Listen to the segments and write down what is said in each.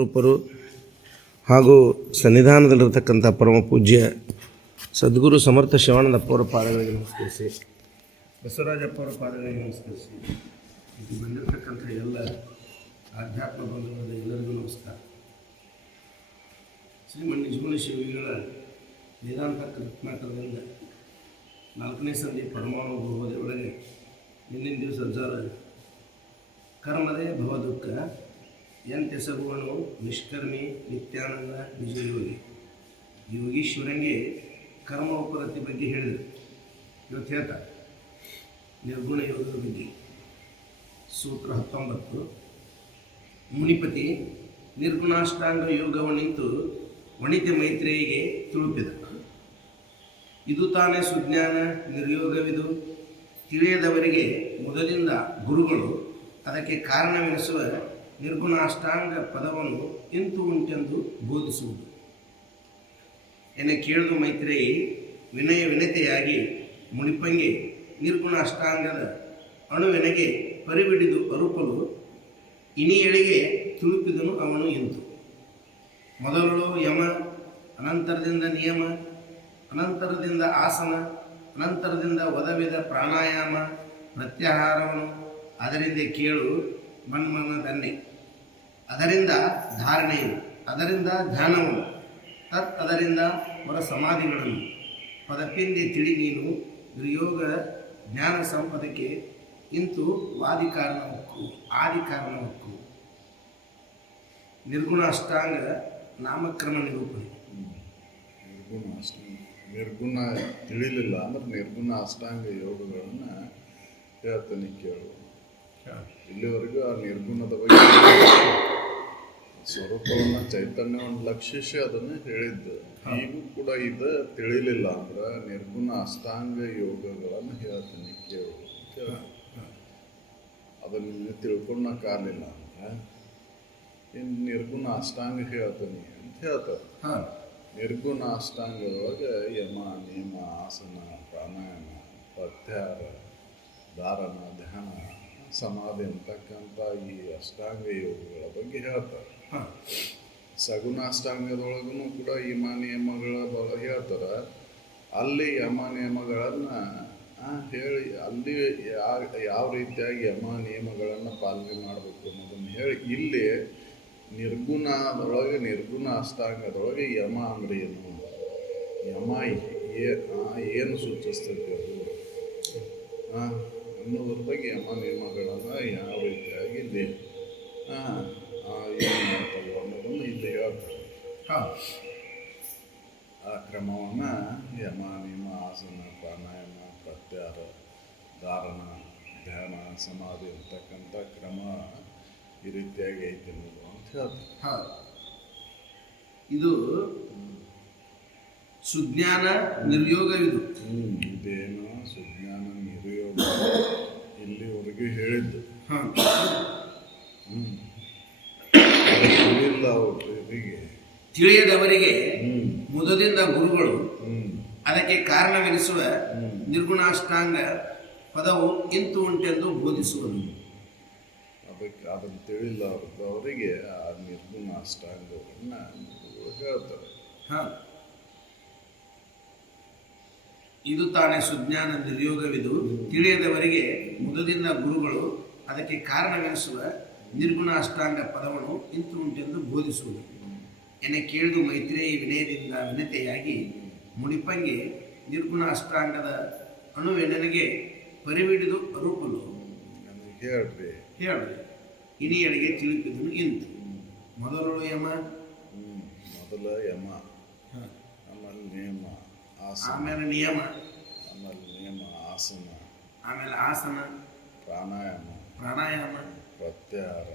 ರೂಪರು ಹಾಗೂ ಸನ್ನಿಧಾನದಲ್ಲಿರತಕ್ಕಂಥ ಪರಮ ಪೂಜ್ಯ ಸದ್ಗುರು ಸಮರ್ಥ ಶಿವಾನಂದಪ್ಪವರ ಪಾದಗಳಿಗೆ ನಮಸ್ಕರಿಸಿ, ಬಸವರಾಜಪ್ಪವರ ಪಾದಗಳಿಗೆ ನಮಸ್ಕರಿಸಿ, ಇದು ಬಂದಿರತಕ್ಕಂಥ ಎಲ್ಲ ಆಧ್ಯಾತ್ಮ ಬಂಧುಗಳ ಎಲ್ಲರಿಗೂ ನಮಸ್ಕಾರ. ಶ್ರೀಮನ್ ನಿಜಗುಣ ಶಿವಿಗಳ ವೇದಾಂತ ರತ್ನಾಕರದಿಂದ 4ನೇ ಸಂಧಿ ಪರಮಾಣು ಬಹುಬೋಧೆಯೊಳಗೆ ಹಿಂದಿನ ದಿವಸ ವಿಚಾರ ಕರ್ಮದೇ ಭವದುಃಖ ಎಂತೆಸಗುವನು ನಿಷ್ಕರ್ಮಿ ನಿತ್ಯಾನಂದ ನಿಜಯೋಗಿ. ಯೋಗೀಶ್ವರಂಗೆ ಕರ್ಮ ಉಪರತಿ ಬಗ್ಗೆ ಹೇಳಿದರು. ಇವತ್ತು ಹೇಳ್ತಾರೆ ನಿರ್ಗುಣ ಯೋಗದ ಬಗ್ಗೆ. ಸೂತ್ರ 19. ಮುನಿಪತಿ ನಿರ್ಗುಣಾಷ್ಟಾಂಗ ಯೋಗವನ್ನಿಂತು ವಣಿತೆ ಮೈತ್ರೇಯಿಗೆ ತುಳುಪಿದ. ಇದು ತಾನೇ ಸುಜ್ಞಾನ ನಿರ್ಯೋಗವಿದು ತಿಳಿಯದವರಿಗೆ ಮೊದಲಿಂದ ಗುರುಗಳು ಅದಕ್ಕೆ ಕಾರಣವೆನಿಸುವ ನಿರ್ಗುಣಾಷ್ಟಾಂಗ ಪದವನ್ನು ಇಂತು ಉಂಟೆಂದು ಬೋಧಿಸುವುದು. ಎನೆ ಕೇಳಿದು ಮೈತ್ರೇಯಿ ವಿನತೆಯಾಗಿ ಮುನಿಪಂಗೆ ನಿರ್ಗುಣಾಷ್ಟಾಂಗದ ಅಣುವೆನೆಗೆ ಪರಿಬಿಡಿದು ಅರುಪಲು ಇನಿಯೆಳೆಗೆ ತುಳುಪಿದನು ಅವನು ಇಂತು. ಮೊದಲು ಯಮ, ಅನಂತರದಿಂದ ನಿಯಮ, ಅನಂತರದಿಂದ ಆಸನ, ಅನಂತರದಿಂದ ಒದವಿದ ಪ್ರಾಣಾಯಾಮ ಪ್ರತ್ಯಾಹಾರವನ್ನು, ಅದರಿಂದ ಕೇಳು ಮನ್ಮನದನ್ನೇ, ಅದರಿಂದ ಧಾರಣೆಯು, ಅದರಿಂದ ಧ್ಯಾನವು, ಅದರಿಂದ ಹೊರ ಸಮಾಧಿಗಳನ್ನು ಪದಪಿಂದೆ ತಿಳಿ ನೀನು ನಿರ್ಯೋಗ ಜ್ಞಾನ ಸಂಪದಕ್ಕೆ ಇಂತು ವಾದಿಕಾರಣವಕ್ಕು ಆದಿಕಾರಣವಕ್ಕು. ನಿರ್ಗುಣ ಅಷ್ಟಾಂಗ ನಾಮಕ್ರಮ ನಿರೂಪಣೆ. ನಿರ್ಗುಣ ತಿಳಿಲಿಲ್ಲ ಅಂದ್ರೆ ನಿರ್ಗುಣ ಅಷ್ಟಾಂಗ ಯೋಗಗಳನ್ನು ಹೇಳ್ತಾನೆ ಕೇಳು. ಇಲ್ಲಿವರೆಗೂ ಆ ನಿರ್ಗುಣದ ಬಗ್ಗೆ ಸ್ವರೂಪವನ್ನು ಚೈತನ್ಯವನ್ನು ಲಕ್ಷಿಸಿ ಅದನ್ನು ಹೇಳಿದ್ದು. ಈಗೂ ಕೂಡ ಇದು ತಿಳಿಲಿಲ್ಲ ಅಂದ್ರೆ ನಿರ್ಗುಣ ಅಷ್ಟಾಂಗ ಯೋಗಗಳನ್ನು ಹೇಳ್ತಾನೆ ಕೇಳು. ಅದನ್ನು ತಿಳ್ಕೊಂಡ ಕಾಲಿಲ್ಲ ಅಂದ್ರೆ ಇನ್ನು ನಿರ್ಗುಣ ಅಷ್ಟಾಂಗ ಹೇಳ್ತಾನೆ ಅಂತ ಹೇಳ್ತಾರೆ. ನಿರ್ಗುಣ ಅಷ್ಟಾಂಗದೊಳಗೆ ಯಮ, ನಿಯಮ, ಆಸನ, ಪ್ರಾಣಾಯಾಮ, ಪ್ರತ್ಯಾಹಾರ, ಧಾರಣ, ಧ್ಯಾನ, ಸಮಾಧಿ ಅಂತಕ್ಕಂಥ ಈ ಅಷ್ಟಾಂಗ ಯೋಗಗಳ ಬಗ್ಗೆ ಹೇಳ್ತಾರೆ. ಸಗುಣಾಷ್ಟಾಂಗದೊಳಗೂ ಕೂಡ ಯಮ ನಿಯಮಗಳ ಹೇಳ್ತಾರೆ. ಅಲ್ಲಿ ಯಮ ನಿಯಮಗಳನ್ನು ಹೇಳಿ ಅಲ್ಲಿ ಯಾವ ರೀತಿಯಾಗಿ ಯಮ ನಿಯಮಗಳನ್ನು ಪಾಲನೆ ಮಾಡಬೇಕು ಅನ್ನೋದನ್ನು ಹೇಳಿ, ಇಲ್ಲಿ ನಿರ್ಗುಣದೊಳಗೆ ನಿರ್ಗುಣ ಅಷ್ಟಾಂಗದೊಳಗೆ ಯಮ ಅಂದರೆ ಏನು, ಯಮ ಏನು ಸೂಚಿಸ್ತೈತೆ ಅದು ಅನ್ನೋದ್ರ ಬಗ್ಗೆ ಯಮ ನಿಯಮಗಳನ್ನು ಯಾವ ರೀತಿಯಾಗಿ ಇಲ್ಲಿ ಏನು ಮಾಡ್ತವೆ ಅನ್ನೋದನ್ನು ಇಲ್ಲಿ ಹೇಳ್ತಾರೆ. ಆ ಕ್ರಮವನ್ನು ಯಮ, ನಿಯಮ, ಆಸನ, ಪ್ರಾಣಾಯಾಮ, ಪ್ರತ್ಯಾಹಾರ, ಧಾರಣ, ಧ್ಯಾನ, ಸಮಾಧಿ ಅಂತಕ್ಕಂಥ ಕ್ರಮ ಈ ರೀತಿಯಾಗಿ ಐತೆ ಅನ್ನೋದು ಅಂತ ಹೇಳ್ತಾರೆ. ಇದು ಸುಜ್ಞಾನ ನಿರ್ಯೋಗವಿದು. ಇದೇನು ಸುಜ್ಞಾನ ನಿರ್ಯೋಗ ಇಲ್ಲಿವರೆಗೂ ಹೇಳಿದ್ದು. ತಿಳಿಲ್ಲ ಅವರಿಗೆ, ತಿಳಿಯದವರಿಗೆ ಮುದದಿಂದ ಗುರುಗಳು ಅದಕ್ಕೆ ಕಾರಣವೆನಿಸುವ ನಿರ್ಗುಣಾಷ್ಟಾಂಗ ಪದವು ಇಂತು ಉಂಟೆಂದು ಬೋಧಿಸುವುದು. ಅದನ್ನು ತಿಳಿಲ್ಲ ಅವರಿಗೆ ಆ ನಿರ್ಗುಣ ಅಷ್ಟಾಂಗವನ್ನು ಹೇಳ್ತಾರೆ. ಇದು ತಾನೇ ಸುಜ್ಞಾನ ನಿರ್ಯೋಗವಿದು ತಿಳಿಯದವರಿಗೆ ಮುದದಿಂದ ಗುರುಗಳು ಅದಕ್ಕೆ ಕಾರಣವೆನಿಸುವ ನಿರ್ಗುಣ ಅಷ್ಟಾಂಗ ಪದವನ್ನು ಇಂತು ಉಂಟೆಂದು ಬೋಧಿಸುವುದು. ಎನೆ ಕೇಳಿದು ಮೈತ್ರೇಯಿ ವಿನತೆಯಾಗಿ ಮುನಿಪಂಗೆ ನಿರ್ಗುಣ ಅಷ್ಟಾಂಗದ ಅಣುವೆನೆಗೆ ಪರಿಬಿಡಿದು ಅರುಪಲು ಹೇಳ್ರಿ ಇನಿಯೆಡೆಗೆ ತಿಳಿಪಿದನು ಇಂತು. ಮೊದಲು ಯಮ, ಆಮೇಲೆ ನಿಯಮ, ಆಮೇಲೆ ನಿಯಮ, ಆಮೇಲೆ ಆಸನ, ಪ್ರಾಣಾಯಾಮ, ಪ್ರತ್ಯಾಹಾರ,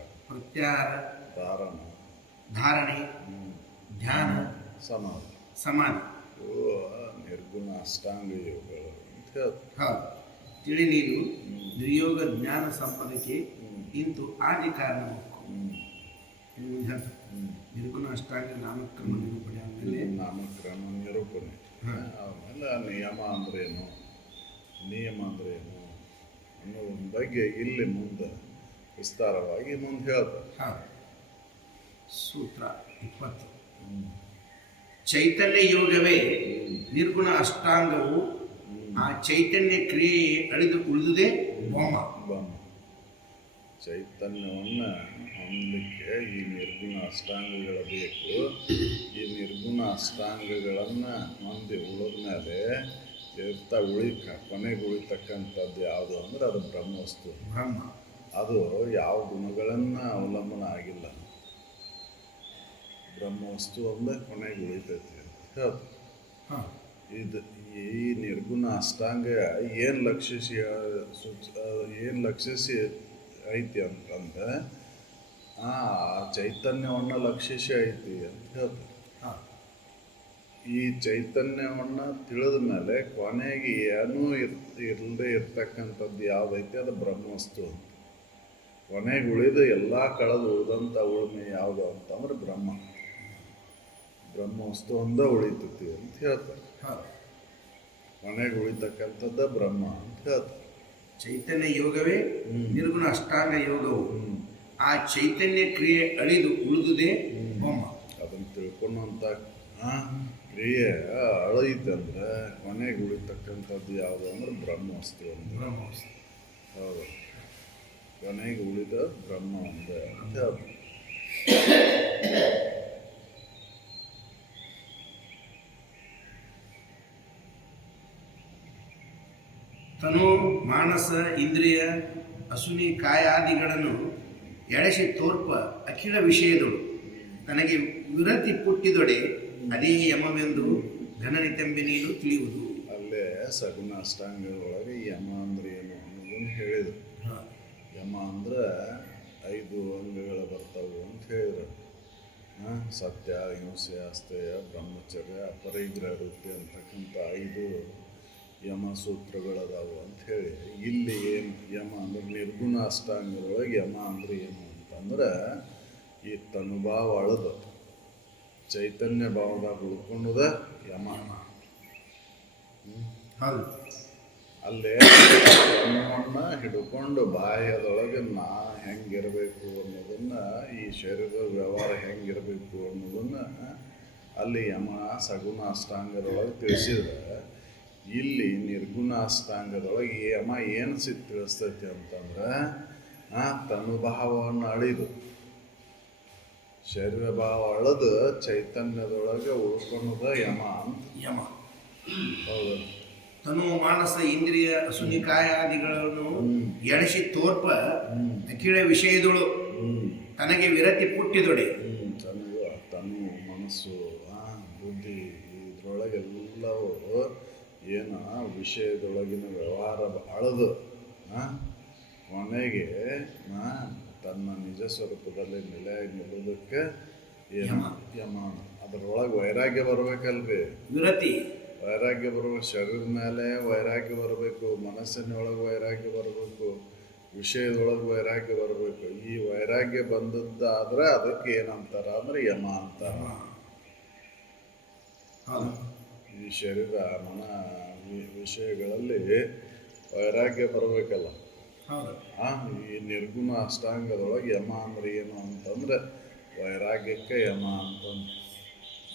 ಧಾರಣೆ, ಧ್ಯಾನ, ಸಮಾಧಿ ನಿರ್ಗುಣ ಅಷ್ಟಾಂಗ ಯೋಗಗಳು ತಿಳಿ ನೀನು ನಿರ್ಯೋಗ ಜ್ಞಾನ ಸಂಪದಕ್ಕೆ ಇಂತು ಆದಿ ಕಾರಣವಕ್ಕು. ನಿರ್ಗುಣ ಅಷ್ಟಾಂಗ ನಾಮಕ್ರಮ ನಿರೂಪಣೆ ಆದಮೇಲೆ ಆಮೇಲೆ ನಿಯಮ ಅಂದ್ರೇನು, ನಿಯಮ ಅಂದ್ರೇನು ಅನ್ನೋದ್ರ ಬಗ್ಗೆ ಇಲ್ಲಿ ಮುಂದೆ ವಿಸ್ತಾರವಾಗಿ ಮುಂದೆ ಹೇಳ್ತಾರೆ. ಸೂತ್ರ 20. ಚೈತನ್ಯ ಯೋಗವೇ ನಿರ್ಗುಣ ಅಷ್ಟಾಂಗವು. ಆ ಚೈತನ್ಯ ಕ್ರಿಯೆ ಅಳಿದು ಉಳಿದುದೇ ಬೊಮ್ಮ. ಚೈತನ್ಯವನ್ನು ಹೊಂದಲಿಕ್ಕೆ ಈ ನಿರ್ಗುಣ ಅಷ್ಟಾಂಗಗಳು ಬೇಕು. ಈ ನಿರ್ಗುಣ ಅಷ್ಟಾಂಗಗಳನ್ನು ಹೊಂದಿ ಉಳಿದ ಮೇಲೆ ಕೊನೆಗೆ ಉಳಿತಕ್ಕಂಥದ್ದು ಯಾವುದು ಅಂದ್ರೆ ಅದು ಬ್ರಹ್ಮವಸ್ತು. ಬ್ರಹ್ಮ ಅದು ಯಾವ ಗುಣಗಳನ್ನು ಅವಲಂಬನ ಆಗಿಲ್ಲ. ಬ್ರಹ್ಮವಸ್ತು ಒಂದೇ ಕೊನೆಗೆ ಉಳಿತೈತಿ ಅಂತ ಹೇಳ್ತು. ಇದು ಈ ನಿರ್ಗುಣ ಅಷ್ಟಾಂಗ ಏನು ಲಕ್ಷಿಸಿ ಐತಿ ಅಂತಂದ್ರೆ ಆ ಚೈತನ್ಯವನ್ನು ಲಕ್ಷಿಸಿ ಐತಿ ಅಂತ ಹೇಳ್ತಾರೆ. ಈ ಚೈತನ್ಯವನ್ನು ತಿಳಿದ ಮೇಲೆ ಕೊನೆಗೆ ಏನೂ ಇಲ್ಲದೆ ಇರ್ತಕ್ಕಂಥದ್ದು ಯಾವುದೈತಿ ಅದು ಬ್ರಹ್ಮವಸ್ತು ಅಂತ. ಕೊನೆಗೆ ಉಳಿದು ಎಲ್ಲ ಕಳೆದು ಉಳಿದಂಥ ಉಳುಮೆ ಯಾವುದು ಅಂತಂದ್ರೆ ಬ್ರಹ್ಮವಸ್ತು ಒಂದೇ ಉಳಿತೈತಿ ಅಂತ ಹೇಳ್ತಾರೆ. ಕೊನೆಗೆ ಉಳಿತಕ್ಕಂಥದ್ದು ಬ್ರಹ್ಮ ಅಂತ ಹೇಳ್ತಾರೆ. ಚೈತನ್ಯ ಯೋಗವೇ ನಿರ್ಗುಣ ಅಷ್ಟಾಂಗ ಯೋಗವು. ಆ ಚೈತನ್ಯ ಕ್ರಿಯೆ ಅಳಿದು ಉಳಿದುದೇ ಬೊಮ್ಮ. ಅದನ್ನು ತಿಳ್ಕೊಂಡಂಥ ಕ್ರಿಯೆ ಅಳೈತಂದ್ರೆ ಕೊನೆಗೆ ಉಳಿತಕ್ಕಂಥದ್ದು ಯಾವುದು ಅಂದ್ರೆ ಬ್ರಹ್ಮವಸ್ತು ಅಂತ. ಹೌದು, ಕೊನೆಗೆ ಉಳಿದ ಬ್ರಹ್ಮ ಒಂದೇ ಅಂತ ಹೇಳ್ತಾರೆ. ತನು ಮಾನಸ ಇಂದ್ರಿಯ ಅಸುನಿ ಕಾಯಾದಿಗಳನ್ನು ಎಳೆಸಿ ತೋರ್ಪ ಅಖಿಲ ವಿಷಯದಳು ನನಗೆ ವಿರತಿ ಪುಟ್ಟಿದೊಡೆ ಅದೇ ಯಮವೆಂದು ಘನನಿತಂಬೆ ನೀನು ತಿಳಿಯುವುದು. ಅಲ್ಲೇ ಸಗುಣ ಅಷ್ಟಾಂಗದೊಳಗೆ ಯಮ ಅಂದ್ರೆ ಏನು ಅನ್ನೋದನ್ನು ಹೇಳಿದರು. ಯಮ ಅಂದ್ರೆ 5 ಅಂಗಗಳು ಬರ್ತಾವೆ ಅಂತ ಹೇಳಿದರು. ಸತ್ಯ, ಹಿಂಸೆ, ಅಸ್ಥೇಯ, ಬ್ರಹ್ಮಚರ್ಯ, ಅಪರಿಗ್ರಹ ವೃತ್ತಿ ಅಂತಕ್ಕಂಥ 5 ಯಮ ಸೂತ್ರಗಳದಾವು ಅಂತ ಹೇಳಿ ಇಲ್ಲಿ ಏನು ಯಮ ಅಂದ್ರೆ ನಿರ್ಗುಣ ಅಷ್ಟಾಂಗದೊಳಗೆ ಯಮ ಅಂದ್ರೆ ಏನು ಅಂತಂದ್ರೆ ಈ ತನುಭಾವ ಅಳದು ಚೈತನ್ಯ ಭಾವದಾಗ ಉಳ್ಕೊಂಡುದ ಯಮ. ಅಲ್ಲೇ ಯಮವನ್ನು ಹಿಡ್ಕೊಂಡು ಬಾಹ್ಯದೊಳಗೆ ನಾ ಹೆಂಗಿರಬೇಕು ಅನ್ನೋದನ್ನ, ಈ ಶರೀರದ ವ್ಯವಹಾರ ಹೆಂಗಿರಬೇಕು ಅನ್ನೋದನ್ನ ಅಲ್ಲಿ ಯಮ ಸಗುಣ ಅಷ್ಟಾಂಗದೊಳಗೆ ತಿಳಿಸಿದ್ರೆ, ಇಲ್ಲಿ ನಿರ್ಗುಣ ಅಷ್ಟಾಂಗದೊಳಗೆ ಯಮ ಏನು ತಿಳಿಸ್ತೈತಿ ಅಂತಂದ್ರೆ ತನುಭಾವವನ್ನು ಅಳಿದು ಶರೀರ ಭಾವ ಅಳದು ಚೈತನ್ಯದೊಳಗೆ ಉಳ್ಕೊಳ್ಳೋದ ಯಮ. ಹೌದು. ತನು ಮಾನಸ ಇಂದ್ರಿಯ ಅಸುನಿಕಾಯಾದಿಗಳನ್ನು ಎಳೆಸಿ ತೋರ್ಪ ಅಖಿಳ ವಿಷಯದಳು ತನಗೆ ವಿರತಿ ಪುಟ್ಟಿದೊಡೆ. ತನು ಮನಸ್ಸು ಬುದ್ಧಿ ಇದ್ರೊಳಗೆಲ್ಲವೂ ಏನ ವಿಷಯದೊಳಗಿನ ವ್ಯವಹಾರ ಅಳದು ಕೊನೆಗೆ ತನ್ನ ನಿಜ ಸ್ವರೂಪದಲ್ಲಿ ನೆಲೆಯಾಗಿ ನಿಲ್ಲೋದಕ್ಕೆ ಯಮ. ಅದರೊಳಗೆ ವೈರಾಗ್ಯ ಬರ್ಬೇಕಲ್ರಿ. ವಿರತಿ ವೈರಾಗ್ಯ ಬರ್ಬೇಕು. ಶರೀರದ ಮೇಲೆ ವೈರಾಗ್ಯ ಬರಬೇಕು, ಮನಸ್ಸಿನೊಳಗೆ ವೈರಾಗ್ಯ ಬರಬೇಕು, ವಿಷಯದೊಳಗೆ ವೈರಾಗ್ಯ ಬರಬೇಕು. ಈ ವೈರಾಗ್ಯ ಬಂದದ್ದಾದ್ರೆ ಅದಕ್ಕೆ ಏನಂತಾರ ಅಂದ್ರೆ ಯಮ ಅಂತಾರ. ಈ ಶರೀರ ಮನ ವಿಷಯಗಳಲ್ಲಿ ವೈರಾಗ್ಯ ಬರಬೇಕಲ್ಲ. ಈ ನಿರ್ಗುಣ ಅಷ್ಟಾಂಗದೊಳಗೆ ಯಮ ಅಂದ್ರೆ ಏನು ಅಂತಂದ್ರೆ ವೈರಾಗ್ಯಕ್ಕೆ ಯಮ ಅಂತಂದ್ರೆ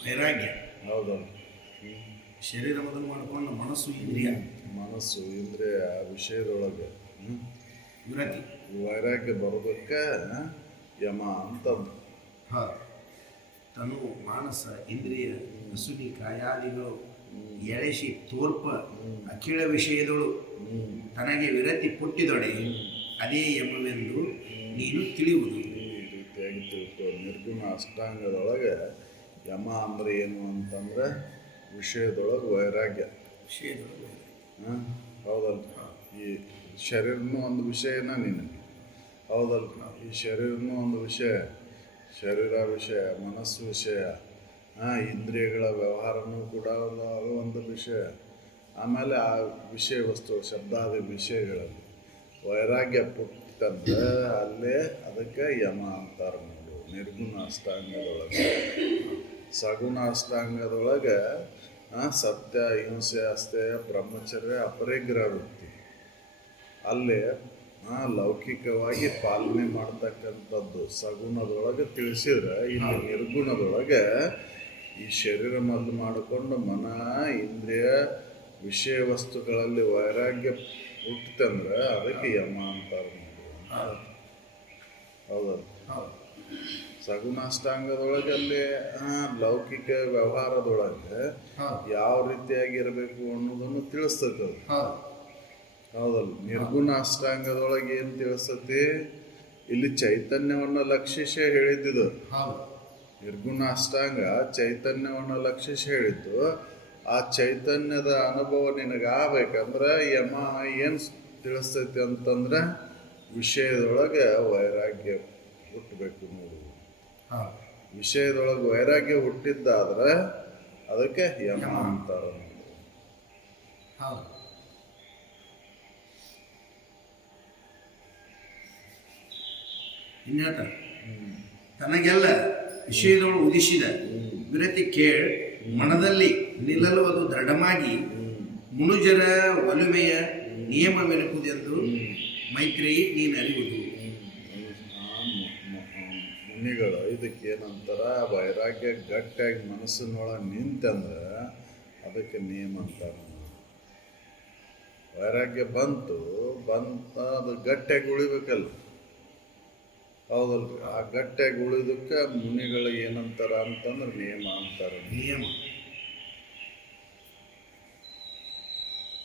ವೈರಾಗ್ಯ. ಹೌದಲ್ಲ. ಶರೀರ ಮೊದಲು ಮಾಡ್ಕೊಂಡು ಮನಸ್ಸು ಇಂದ್ರಿಯ ವಿಷಯದೊಳಗೆ ವಿರತಿ ವೈರಾಗ್ಯ ಬರೋದಕ್ಕೆ ಯಮ ಅಂತಂದು. ತನು ಮಾನಸ ಇಂದ್ರಿಯ ಅಸುನಿ ಕಾಯಾದಿಗಳು ಎಳೆಸಿ ತೋರ್ಪ ಅಖಿಳ ವಿಷಯದಳು ತನಗೆ ವಿರತಿ ಪುಟ್ಟಿದೊಡೆ ಅದೇ ಯಮವೆಂದು ನೀನು ತಿಳಿಯುವುದು. ಈ ರೀತಿಯಾಗಿ ತಿಳ್ಕೊ. ನಿರ್ಗುಣ ಅಷ್ಟಾಂಗದೊಳಗೆ ಯಮ ಅಂದ್ರೆ ಏನು ಅಂತಂದ್ರೆ ವಿಷಯದೊಳಗೆ ವೈರಾಗ್ಯ. ಹೌದಲ್ಲ. ಈ ಶರೀರನೂ ಒಂದು ವಿಷಯನ ನಿನಗೆ. ಹೌದಲ್ಲ. ಈ ಶರೀರನೂ ಒಂದು ವಿಷಯ, ಶರೀರ ವಿಷಯ, ಮನಸ್ಸು ವಿಷಯ, ಇಂದ್ರಿಯಗಳ ವ್ಯವಹಾರನೂ ಕೂಡ ಒಂದು ವಿಷಯ. ಆಮೇಲೆ ಆ ವಿಷಯ ವಸ್ತು ಶಬ್ದಾದಿ ವಿಷಯಗಳಲ್ಲಿ ವೈರಾಗ್ಯ ಪುಟ್ಟಂದ್ರೆ ಅಲ್ಲೇ ಅದಕ್ಕೆ ಯಮ ಅಂತಾರೆ ನೋಡು. ನಿರ್ಗುಣ ಅಷ್ಟಾಂಗದೊಳಗೆ. ಸಗುಣ ಅಷ್ಟಾಂಗದೊಳಗೆ ಸತ್ಯ, ಹಿಂಸೆ, ಅಸ್ಥೇಯ, ಬ್ರಹ್ಮಚರ್ಯ, ಅಪರಿಗ್ರಹ ವೃತ್ತಿ. ಅಲ್ಲಿ ಲೌಕಿಕವಾಗಿ ಪಾಲನೆ ಮಾಡ್ತಕ್ಕಂಥದ್ದು ಸಗುಣದೊಳಗೆ ತಿಳಿಸಿದ್ರೆ ಇಲ್ಲಿ ನಿರ್ಗುಣದೊಳಗೆ ಈ ಶರೀರ ಮದ್ದು ಮಾಡಿಕೊಂಡು ಮನ ಇಂದ್ರಿಯ ವಿಷಯ ವಸ್ತುಗಳಲ್ಲಿ ವೈರಾಗ್ಯ ಹುಟ್ಟುತ್ತಂದ್ರೆ ಅದಕ್ಕೆ ಯಮ ಅಂತಾರೆ. ಹೌದಲ್ಲ? ಸಗುಣಾಷ್ಟಾಂಗದೊಳಗೆ ಅಲ್ಲಿ ಲೌಕಿಕ ವ್ಯವಹಾರದೊಳಗೆ ಯಾವ ರೀತಿಯಾಗಿ ಇರಬೇಕು ಅನ್ನೋದನ್ನು ತಿಳಿಸ್ತೈತೆ ಅದು. ಹೌದಲ್ಲ? ನಿರ್ಗುಣ ಅಷ್ಟಾಂಗದೊಳಗೆ ಏನು ತಿಳಿಸ್ತತಿ? ಇಲ್ಲಿ ಚೈತನ್ಯವನ್ನು ಲಕ್ಷಿಸಿ ಹೇಳಿದ್ದು. ನಿರ್ಗುಣ ಅಷ್ಟಾಂಗ ಚೈತನ್ಯವನ್ನು ಲಕ್ಷಿಸಿ ಹೇಳಿದ್ದು. ಆ ಚೈತನ್ಯದ ಅನುಭವ ನಿನಗಾಗಬೇಕಂದ್ರೆ ಯಮ ಏನು ತಿಳಿಸ್ತೈತಿ ಅಂತಂದ್ರೆ ವಿಷಯದೊಳಗೆ ವೈರಾಗ್ಯ ಹುಟ್ಟಬೇಕು ನೋಡು. ವಿಷಯದೊಳಗೆ ವೈರಾಗ್ಯ ಹುಟ್ಟಿದ್ದಾದ್ರೆ ಅದಕ್ಕೆ ಯಮ ಅಂತಾರ. ತನಗೆಲ್ಲ ವಿಷಯದೊಳು ಉದಿಸಿದ ವಿರತಿ ಕೇಳ್ ಮನದಲ್ಲಿ ನಿಲ್ಲಲು ಅದು ದೃಢಮಾಗಿ ಮುನುಜರ ಒಲುಮೆಯ ನಿಯಮವೆನುವುದೆಂದು ಮೈತ್ರೇಯಿ ನೀನು ಅರಿಯುವುದು. ಮುನಿಗಳು ಇದಕ್ಕೆ ಏನಂತಾರ? ವೈರಾಗ್ಯ ಗಟ್ಟಿಯಾಗಿ ಮನಸ್ಸಿನೊಳಗೆ ನಿಂತಂದ್ರೆ ಅದಕ್ಕೆ ನಿಯಮ ಅಂತಾರ. ವೈರಾಗ್ಯ ಬಂತ ಅದು ಗಟ್ಟಿಯಾಗಿ ಉಳಿಬೇಕಲ್ಲ. ಹೌದಲ್ರಿ? ಆ ಗಟ್ಟಿಯಾಗಿ ಉಳಿದಕ್ಕೆ ಮುನಿಗಳು ಏನಂತಾರ ಅಂತಂದ್ರೆ ನಿಯಮ ಅಂತಾರ. ನಿಯಮ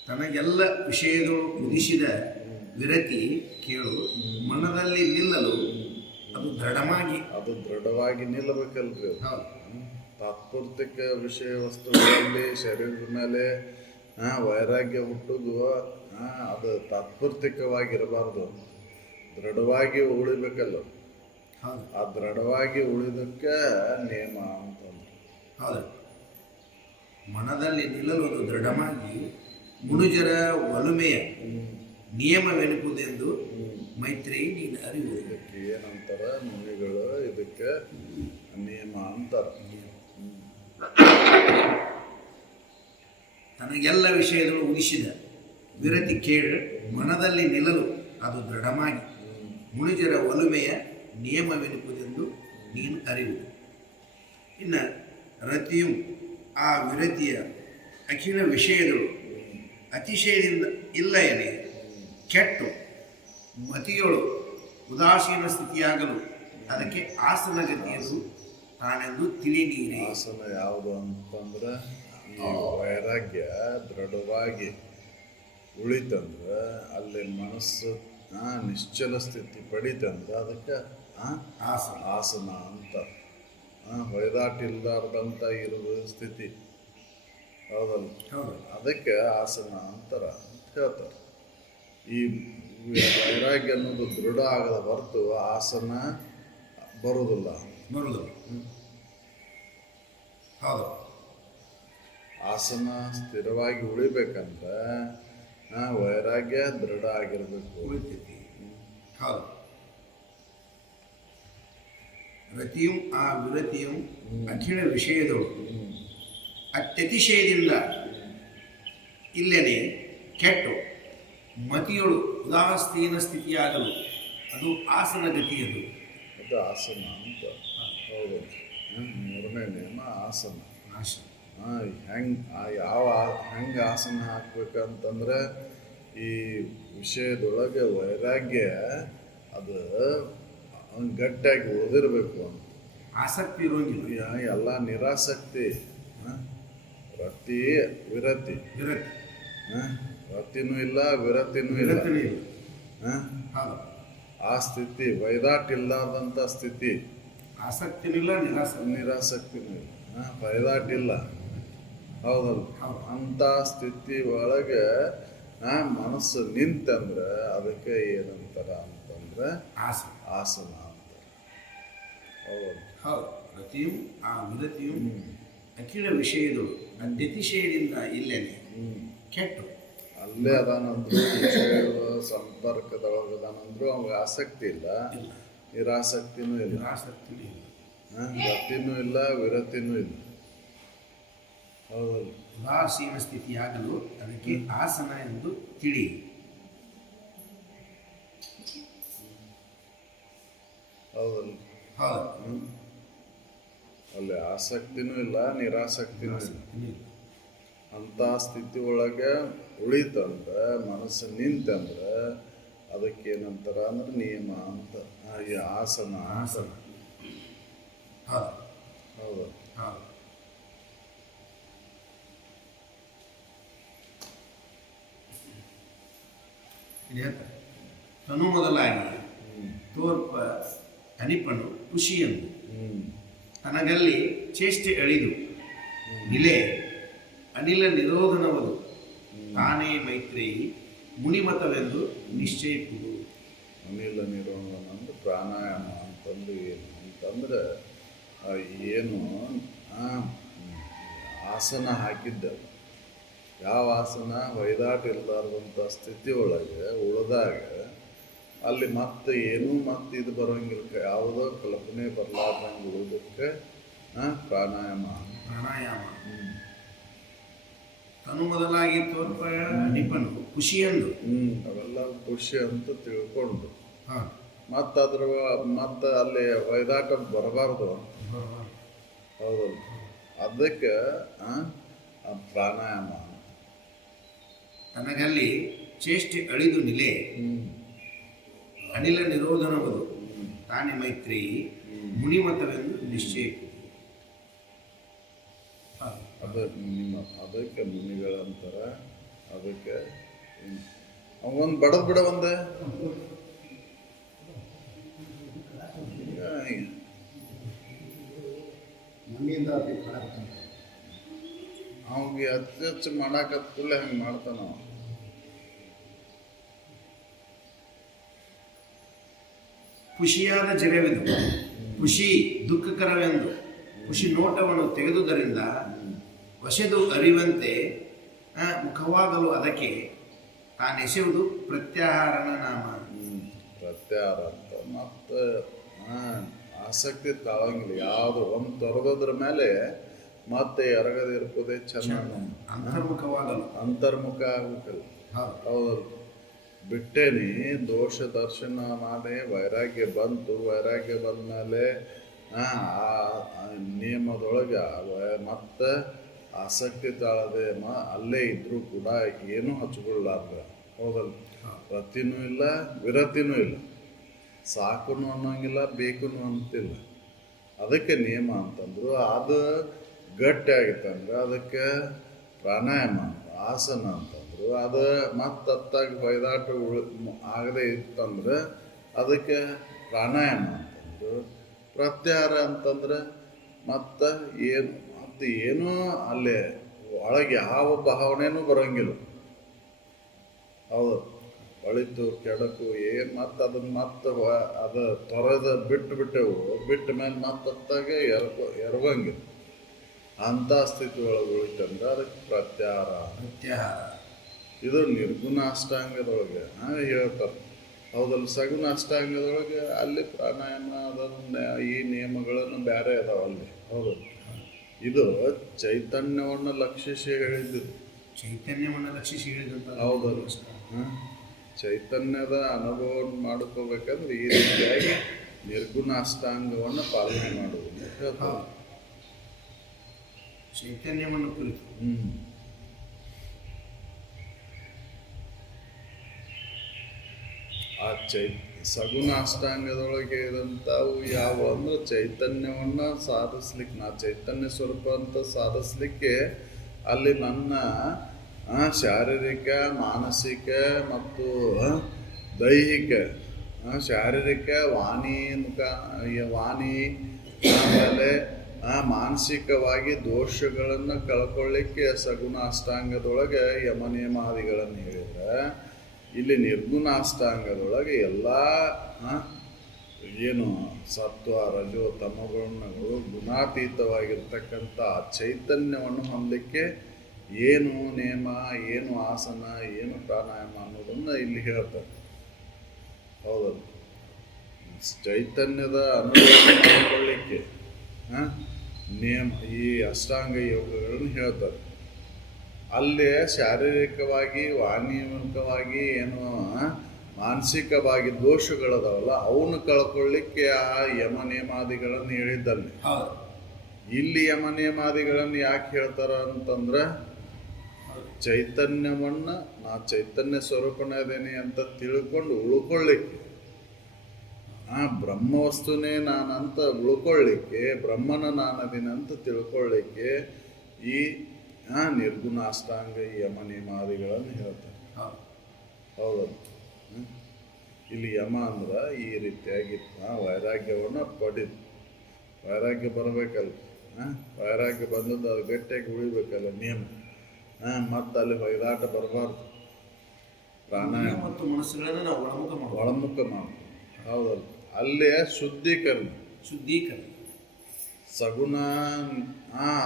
ತನಗೆಲ್ಲ ವಿಷಯಗಳು ಉದಿಸಿದ ವಿರತಿ ಕೇಳು ಮನದಲ್ಲಿ ನಿಲ್ಲಲು ಅದು ದೃಢವಾಗಿ ನಿಲ್ಲಬೇಕಲ್ರಿ. ತಾತ್ಪೂರ್ತಿಕ ವಿಷಯ ವಸ್ತುಗಳಲ್ಲಿ ಶರೀರದ ಮೇಲೆ ವೈರಾಗ್ಯ ಹುಟ್ಟುದು ಅದು ತಾತ್ಪೂರ್ತಿಕವಾಗಿರಬಾರ್ದು, ದೃಢವಾಗಿ ಉಳಿಬೇಕಲ್ಲ. ಆ ದೃಢವಾಗಿ ಉಳಿದಕ್ಕೆ ನಿಯಮ ಅಂತಂದ್ರೆ. ಹೌದು. ಮನದಲ್ಲಿ ನಿಲ್ಲಲು ಅದು ದೃಢವಾಗಿ ಮುನುಜರ ಒಲುಮೆಯ ನಿಯಮವೆನುವುದೆಂದು ಮೈತ್ರೇಯಿ ನೀನು ಅರಿವು. ಇದಕ್ಕೆ ಏನಂತಾರ ಮುನಿಗಳು? ಇದಕ್ಕೆ ನಿಯಮ ಅಂತಾರ. ತನಗೆಲ್ಲ ವಿಷಯಗಳು ಉದಿಸಿದ ವಿರತಿ ಕೇಳ ಮನದಲ್ಲಿ ನಿಲ್ಲಲು ಅದು ದೃಢವಾಗಿ ಮುನಿಜರ ಒಲುಮೆಯ ನಿಯಮವೆನುವುದೆಂದು ನೀನು ಅರಿವು. ಇನ್ನು ರತಿಯು ಆ ವಿರತಿಯ ಅಖಿಲ ವಿಷಯಗಳು ಅತಿಶಯದಿಂದ ಇಲ್ಲ ಎನೆ ಕೆಟ್ಟು ಮತಿಯೊಳು ಉದಾಸೀನ ಸ್ಥಿತಿಯಾಗಲು ಅದಕ್ಕೆ ಆಸನಗತಿಯದು ತಾನೆಂದು ತಿಳಿ ನೀರೇ. ಆಸನ ಯಾವುದು ಅಂತಂದ್ರೆ ಈ ವೈರಾಗ್ಯ ದೃಢವಾಗಿ ಉಳಿತಂದ್ರೆ ಅಲ್ಲಿ ಮನಸ್ಸು ನಿಶ್ಚಲ ಸ್ಥಿತಿ ಪಡಿತಂದ್ರೆ ಅದಕ್ಕೆ ಆಸನ ಅಂತ. ಹೊಯ್ದಾಟಿಲ್ಲಾರ್ದಂತ ಇರುವ ಸ್ಥಿತಿ. ಹೌದಲ್ಲ? ಅದಕ್ಕೆ ಆಸನ ಅಂತಾರ ಅಂತ ಹೇಳ್ತಾರೆ. ಈ ವೈರಾಗ್ಯ ಅನ್ನೋದು ದೃಢ ಆಗದ ಹೊರತು ಆಸನ ಬರುವುದಿಲ್ಲ. ಹೌದು. ಆಸನ ಸ್ಥಿರವಾಗಿ ಉಳಿಬೇಕಂದ್ರೆ ವೈರಾಗ್ಯ ದೃಢ ಆಗಿರಬೇಕು. ಹೌದು. ರತಿಯು ಆ ವಿರತಿಯು ಅಖಿಲ ವಿಷಯದಳು ಅತ್ಯತಿಶಯದಿಂದ ಇಲ್ಲೇನೆ ಕೆಟ್ಟು ಮತಿಯೊಳು ಉದಾಸೀನ ಸ್ಥಿತಿಯಾಗಲು ಅದು ಆಸನ ಗತಿಯದು. ಅದು ಆಸನ ಅಂತ. ಹೌದು. ಮೂರನೇ ನಿಯಮ ಆಸನ. ಹೆಂಗೆ ಆಸನ ಹಾಕ್ಬೇಕಂತಂದ್ರೆ ಈ ವಿಷಯದೊಳಗೆ ವೈರಾಗ್ಯ ಅದು ಗಟ್ಟಿಯಾಗಿ ಉಳಿದಿರ್ಬೇಕು ಅಂತ. ಆಸಕ್ತಿ ಇರೋಂಗಿಲ್ಲ. ಎಲ್ಲ ನಿರಾಸಕ್ತಿ. ರತಿ ವಿರತಿ. ರತಿನೂ ಇಲ್ಲ, ವಿರತಿನೂ ಇಲ್ಲ. ಆ ಸ್ಥಿತಿ ವೈದಾಟಿಲ್ಲದಂಥ ಸ್ಥಿತಿ. ಆಸಕ್ತಿನೂ ಇಲ್ಲ, ನಿರಾಸಕ್ತಿನೂ ಇಲ್ಲ, ವೈದಾಟಿಲ್ಲ. ಹೌದಲ್ಲ? ಅಂಥ ಸ್ಥಿತಿ ಒಳಗೆ ಮನಸ್ಸು ನಿಂತಂದ್ರೆ ಅದಕ್ಕೆ ಏನಂತಾರ ಅಂತಂದ್ರೆ ಆಸನ ಅಂತ. ಹೌದು. ರತಿಯು ಆ ವಿರತಿಯು ಅಖಿಲ ವಿಷಯದಳು ಅತ್ಯತಿಶಯದಿಂದ ಇಲ್ಲೇನೆ ಕೆಟ್ಟು ಅಲ್ಲೇ ಅದಾನಂದ್ರು ವಿಷಯದ ಸಂಪರ್ಕದೊಳಗದಾನಂದ್ರು ಅವಾಗ ಆಸಕ್ತಿ ಇಲ್ಲ, ನಿರಾಸಕ್ತಿನೂ ಇಲ್ಲ, ರತಿನೂ ಇಲ್ಲ, ವಿರತಿನೂ ಇಲ್ಲ. ಹೌದಲ್ಲ? ಉದಾಸೀನ ಸ್ಥಿತಿಯಾಗಲು ಅದಕ್ಕೆ ಆಸನ ಎಂದು ತಿಳಿ. ಹೌದಲ್ಲ. ಹೌದು. ಅಲ್ಲಿ ಆಸಕ್ತಿನೂ ಇಲ್ಲ, ನಿರಾಸಕ್ತಿನೂ ಇಲ್ಲ. ಅಂಥ ಸ್ಥಿತಿ ಒಳಗೆ ಉಳಿತಂದ್ರೆ, ಮನಸ್ಸು ನಿಂತಂದ್ರೆ ಅದಕ್ಕೇನಂತಾರ ಅಂದ್ರೆ ನಿಯಮ ಅಂತ, ಈ ಆಸನ ಅಂತ. ಹೌದು. ಹೌದು. ಹೌದು. ಇದು ಹೇಳ್ತಾರೆ, ತನು ಮೊದಲಾಗಿ ತೋರ್ಪ ಅನಿಪನು ಖುಷಿಯಂದು ತನಗಲ್ಲಿ ಚೇಷ್ಟೆ ಅಳಿದು ನಿಲೆ ಅನಿಲ ನಿರೋಧನವದು ತಾನೇ ಮೈತ್ರೇಯಿ ಮುನಿಮತವೆಂದು ನಿಶ್ಚಯಿಸುವುದು. ಅನಿಲ ನಿರೋಧನ ಅಂದ್ರೆ ಪ್ರಾಣಾಯಾಮ ಅಂತಂದು ಏನು ಅಂತಂದ್ರೆ ಏನು ಆಸನ ಹಾಕಿದ್ದ, ಯಾವ ಆಸನ ಹೊಯ್ದಾಟ ಇಲ್ಲಾರ್ದಂಥ ಸ್ಥಿತಿ ಒಳಗೆ ಉಳಿದಾಗ ಅಲ್ಲಿ ಮತ್ತೆ ಏನೂ ಮತ್ತೆ ಇದು ಬರೋಂಗಿಲ್ಲ, ಯಾವುದೋ ಕಲ್ಪನೆ ಬರಲಾರ್ದಂಗೆ ಉಳಿದಕ್ಕೆ ಪ್ರಾಣಾಯಾಮ. ಪ್ರಾಣಾಯಾಮ ತನು ಮೊದಲಾಗಿ ತೋರ್ಪ ನಿಪನು ಖುಷಿಯಂದು ಅವೆಲ್ಲ ಖುಷಿ ಅಂತ ತಿಳ್ಕೊಂಡು ಹಾಂ ಮತ್ತು ಮತ್ತೆ ಅಲ್ಲಿ ಹೊಯ್ದಾಟ ಬರಬಾರ್ದು. ಹೌದಲ್ಲ, ಅದಕ್ಕೆ ಪ್ರಾಣಾಯಾಮ. ತನಗಲ್ಲಿ ಚೇಷ್ಟೆ ಅಳಿದು ನಿಲೆ ಅನಿಲ ನಿರೋಧನವದು ತಾನೇ ಮೈತ್ರೇಯಿ ಮುನಿಮತವೆಂದು ನಿಶ್ಚಯಿಸುವುದು. ಅದಕ್ಕೆ ಮುನಿಗಳಂತಾರ. ಅದಕ್ಕೆ ಅವೊಂದು ಬಡದ್ ಬಿಡ ಒಂದೆ ಅವ್ಗೆ ಹೆಚ್ಚು ಮಾಡಾಕತ್ತಲ್ಲ ಹಂಗೆ ಮಾಡ್ತಾನ. ಖುಷಿಯಾದ ಜಗವೆಂದು ಖುಷಿ ದುಃಖಕರವೆಂದು ಖುಷಿ ನೋಟವನ್ನು ತೆಗೆದುದರಿಂದ ವಶೆದು ಅರಿವಂತೆ ಮುಖವಾಗಲು ಅದಕ್ಕೆ ತಾನೆಸೆಯುವುದು ಪ್ರತ್ಯಾಹಾರನ ನಾಮ. ಪ್ರತ್ಯಾಹಾರ ಅಂತ ಮತ್ತೆ ಆಸಕ್ತಿ ತಾಳಂಗಿಲ್ಲ. ಯಾವುದು ಒಂದು ತೊರೆದೋದ್ರ ಮೇಲೆ ಮತ್ತೆ ಎರಗದಿರ್ಕೋದೆ ಚೆನ್ನಾಗಿ ಅಂತರ್ಮುಖ ಆಗ್ಬೇಕಲ್ಲ. ಹೌದಲ್ಲ, ಬಿಟ್ಟೇನಿ ದೋಷ ದರ್ಶನ ಮಾಡಿ ವೈರಾಗ್ಯ ಬಂತು. ವೈರಾಗ್ಯ ಬಂದಮೇಲೆ ನಿಯಮದೊಳಗೆ ಮತ್ತೆ ಆಸಕ್ತಿ ತಾಳದೆ ಅಲ್ಲೇ ಇದ್ರೂ ಕೂಡ ಏನೂ ಹಚ್ಕೊಳ್ಳಾರ್ದ. ಹೌದಲ್ಲ, ರತಿನೂ ಇಲ್ಲ, ವಿರತಿನೂ ಇಲ್ಲ, ಸಾಕುನು ಅನ್ನೋಂಗಿಲ್ಲ, ಬೇಕುನು ಅಂತಿಲ್ಲ. ಅದಕ್ಕೆ ನಿಯಮ ಅಂತಂದ್ರು. ಅದು ಗಟ್ಟಿ ಆಗಿತ್ತಂದ್ರೆ ಅದಕ್ಕೆ ಪ್ರಾಣಾಯಾಮ ಅಂತ, ಆಸನ ಅಂತಂದ್ರು. ಅದು ಮತ್ತೆ ಹತ್ತಾಗಿ ಹೊಯ್ದಾಟ ಆಗದೆ ಇತ್ತಂದ್ರೆ ಅದಕ್ಕೆ ಪ್ರಾಣಾಯಾಮ ಅಂತಂದ್ರು. ಪ್ರತ್ಯಾಹಾರ ಅಂತಂದ್ರೆ ಮತ್ತೆ ಏನೂ ಅಲ್ಲೇ ಒಳಗೆ ಯಾವ ಭಾವನೆನೂ ಬರೋಂಗಿಲ್ಲ. ಹೌದು, ಒಳಿತು ಕೆಡಕು ಮತ್ತೆ ಅದನ್ನ ಮತ್ತೆ ಅದು ತೊರೆದ ಬಿಟ್ಟೆವು. ಬಿಟ್ಟ ಮೇಲೆ ಮತ್ತೆ ಹತ್ತಾಗೆ ಎರವಂಗಿಲ್ಲ. ಅಂಥ ಸ್ಥಿತಿ ಒಳಗೆ ಉಳಿತಂದ್ರೆ ಅದಕ್ಕೆ ಪ್ರತ್ಯಾಹಾರ. ಇದು ನಿರ್ಗುಣ ಅಷ್ಟಾಂಗದೊಳಗೆ ಹೇಳ್ತಾರೆ. ಹೌದಲ್ಲ, ಸಗುಣ ಅಷ್ಟಾಂಗದೊಳಗೆ ಅಲ್ಲಿ ಪ್ರಾಣಾಯಾಮ ಅದನ್ನ ಈ ನಿಯಮಗಳನ್ನು ಬೇರೆ ಅದಾವ ಅಲ್ಲಿ. ಹೌದಲ್ಲ, ಇದು ಚೈತನ್ಯವನ್ನು ಲಕ್ಷಿಸಿ ಹೇಳಿದ್ದು. ಚೈತನ್ಯವನ್ನು ಲಕ್ಷಿಸಿ ಹೇಳಿದಂತ. ಹೌದಲ್ಲ, ಚೈತನ್ಯದ ಅನುಭವವನ್ನು ಮಾಡ್ಕೋಬೇಕಂದ್ರೆ ಈ ರೀತಿಯಾಗಿ ನಿರ್ಗುಣ ಅಷ್ಟಾಂಗವನ್ನು ಪಾಲನೆ ಮಾಡುವುದು ಹೇಳ್ತಾರೆ. ಚೈತನ್ಯವನ್ನು ಕುರಿತು ಆ ಸಗುಣ ಅಷ್ಟಾಂಗದೊಳಗೆ ಇದಂಥವು ಯಾವ ಅಂದ್ರೆ ಚೈತನ್ಯವನ್ನು ಸಾಧಿಸ್ಲಿಕ್ಕೆ, ನಾ ಚೈತನ್ಯ ಸ್ವರೂಪ ಅಂತ ಸಾಧಿಸ್ಲಿಕ್ಕೆ ಅಲ್ಲಿ ನನ್ನ ಶಾರೀರಿಕ, ಮಾನಸಿಕ ಮತ್ತು ದೈಹಿಕ, ಶಾರೀರಿಕ ವಾಣಿ ಆಮೇಲೆ ಮಾನಸಿಕವಾಗಿ ದೋಷಗಳನ್ನು ಕಳ್ಕೊಳ್ಳಿಕ್ಕೆ ಸಗುಣ ಅಷ್ಟಾಂಗದೊಳಗೆ ಯಮ ನಿಯಮಾದಿಗಳನ್ನು ಹೇಳಿದ್ರೆ, ಇಲ್ಲಿ ನಿರ್ಗುಣ ಅಷ್ಟಾಂಗದೊಳಗೆ ಎಲ್ಲ ಏನು ಸತ್ವ ರಜೋ ತಮಗುಣಗಳು ಗುಣಾತೀತವಾಗಿರ್ತಕ್ಕಂಥ ಚೈತನ್ಯವನ್ನು ಹೊಂದಲಿಕ್ಕೆ ಏನು ನೇಮ, ಏನು ಆಸನ, ಏನು ಪ್ರಾಣಾಯಾಮ ಅನ್ನೋದನ್ನು ಇಲ್ಲಿ ಹೇಳ್ತಾರೆ. ಹೌದಲ್ಲ, ಚೈತನ್ಯದ ಅನುಭವ ಮಾಡಿಕೊಳ್ಳಿಕ್ಕೆ ನಿಯಮ ಈ ಅಷ್ಟಾಂಗ ಯೋಗಗಳನ್ನು ಹೇಳ್ತಾರೆ. ಅಲ್ಲೇ ಶಾರೀರಿಕವಾಗಿ ವಾಣಿಮುಖವಾಗಿ ಏನು ಮಾನಸಿಕವಾಗಿ ದೋಷಗಳದಾವಲ್ಲ ಅವನು ಕಳ್ಕೊಳ್ಳಿಕ್ಕೆ ಆ ಯಮ ನಿಯಮಾದಿಗಳನ್ನು ಹೇಳಿದ್ದಲ್ಲಿ. ಹೌದು ಇಲ್ಲಿ ಯಮ ನಿಯಮಾದಿಗಳನ್ನು ಯಾಕೆ ಹೇಳ್ತಾರ ಅಂತಂದ್ರೆ ಚೈತನ್ಯವನ್ನ ನಾ ಚೈತನ್ಯ ಸ್ವರೂಪನೇದೇನೆ ಅಂತ ತಿಳ್ಕೊಂಡು ಉಳ್ಕೊಳ್ಳಿಕ್ಕೆ, ಆ ಬ್ರಹ್ಮ ವಸ್ತುನೇ ನಾನಂತ ಉಳ್ಕೊಳ್ಳಿಕ್ಕೆ, ಬ್ರಹ್ಮನ ನಾನದಿನ ಅಂತ ತಿಳ್ಕೊಳ್ಳಿಕ್ಕೆ ಈ ನಿರ್ಗುಣ ಅಷ್ಟಾಂಗ ಯಮ ನಿಯಮಾದಿಗಳನ್ನು ಹೇಳ್ತಾರೆ. ಹೌದಲ್ಲ. ಇಲ್ಲಿ ಯಮ ಅಂದ್ರೆ ಈ ರೀತಿಯಾಗಿ ವೈರಾಗ್ಯವನ್ನು ಪಡೆದು ವೈರಾಗ್ಯ ಬರಬೇಕಲ್ಲ, ವೈರಾಗ್ಯ ಬಂದದ್ದು ಅದು ಗಟ್ಟಿಯಾಗಿ ಉಳಿಬೇಕಲ್ಲ ನಿಯಮ. ಮತ್ತು ಅಲ್ಲಿ ಹೊಯ್ದಾಟ ಬರಬಾರ್ದು. ಪ್ರಾಣಾಯಾಮ ಮತ್ತು ಮನಸ್ಸುಗಳನ್ನು ನಾವು ಒಳಮುಖ ಮಾಡ್ತೀವಿ. ಹೌದಲ್ಲ. ಅಲ್ಲೇ ಶುದ್ಧೀಕರಣ ಸಗುಣ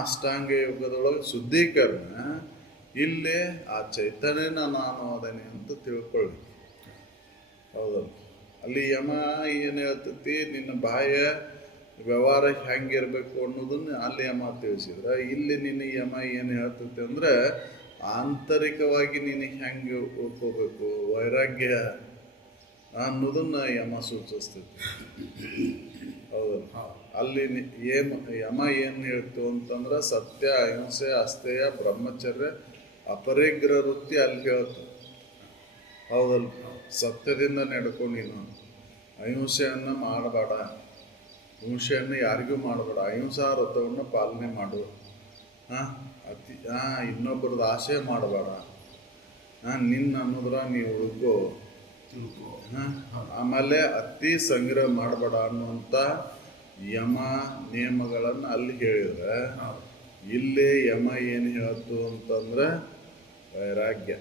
ಅಷ್ಟಾಂಗ ಯೋಗದೊಳಗೆ ಶುದ್ಧೀಕರಣ. ಇಲ್ಲೇ ಆ ಚೈತನ್ಯನ ನಾನು ಅದನ್ನೇ ಅಂತ ತಿಳ್ಕೊಳ್ಳಿ. ಹೌದಲ್ಲ. ಅಲ್ಲಿ ಯಮ ಏನು ಹೇಳ್ತೈತಿ, ನಿನ್ನ ಬಾಯ ವ್ಯವಹಾರ ಹೆಂಗಿರ್ಬೇಕು ಅನ್ನೋದನ್ನ ಅಲ್ಲಿ ಯಮ ತಿಳಿಸಿದ್ರೆ, ಇಲ್ಲಿ ನಿನ್ನ ಯಮ ಏನು ಹೇಳ್ತೈತಿ ಅಂದ್ರೆ ಆಂತರಿಕವಾಗಿ ನೀನು ಹೆಂಗೆ ಉಳ್ಕೋಬೇಕು, ವೈರಾಗ್ಯ ಅನ್ನೋದನ್ನ ಯಮ ಸೂಚಿಸ್ತೈತಿ. ಹೌದಲ್ಲ. ಅಲ್ಲಿ ಯಮ ಏನು ಹೇಳ್ತು ಅಂತಂದ್ರೆ ಸತ್ಯ, ಅಹಿಂಸೆ, ಅಸ್ಥೇಯ, ಬ್ರಹ್ಮಚರ್ಯ, ಅಪರಿಗ್ರಹ ವೃತ್ತಿ ಅಲ್ಲಿ ಹೇಳ್ತು. ಹೌದಲ್ಲ. ಸತ್ಯದಿಂದ ನಡ್ಕೊ, ನೀನು ಅಹಿಂಸೆಯನ್ನು ಮಾಡಬೇಡ, ಹಿಂಸೆಯನ್ನು ಯಾರಿಗೂ ಮಾಡಬೇಡ, ಅಹಿಂಸಾ ವ್ರತವನ್ನು ಪಾಲನೆ ಮಾಡು, ಇನ್ನೊಬ್ಬರದ್ದು ಆಸೆ ಮಾಡಬೇಡ, ನಿನ್ನ ಅನ್ನೋದ್ರ ನೀವು ಉಳ್ಕೋ, ಆಮೇಲೆ ಅತಿ ಸಂಗ್ರಹ ಮಾಡಬೇಡ ಅನ್ನುವಂಥ ಯಮ ನಿಯಮಗಳನ್ನು ಅಲ್ಲಿ ಹೇಳಿದ್ರೆ, ಇಲ್ಲೇ ಯಮ ಏನು ಹೇಳ್ತು ಅಂತಂದ್ರೆ ವೈರಾಗ್ಯ,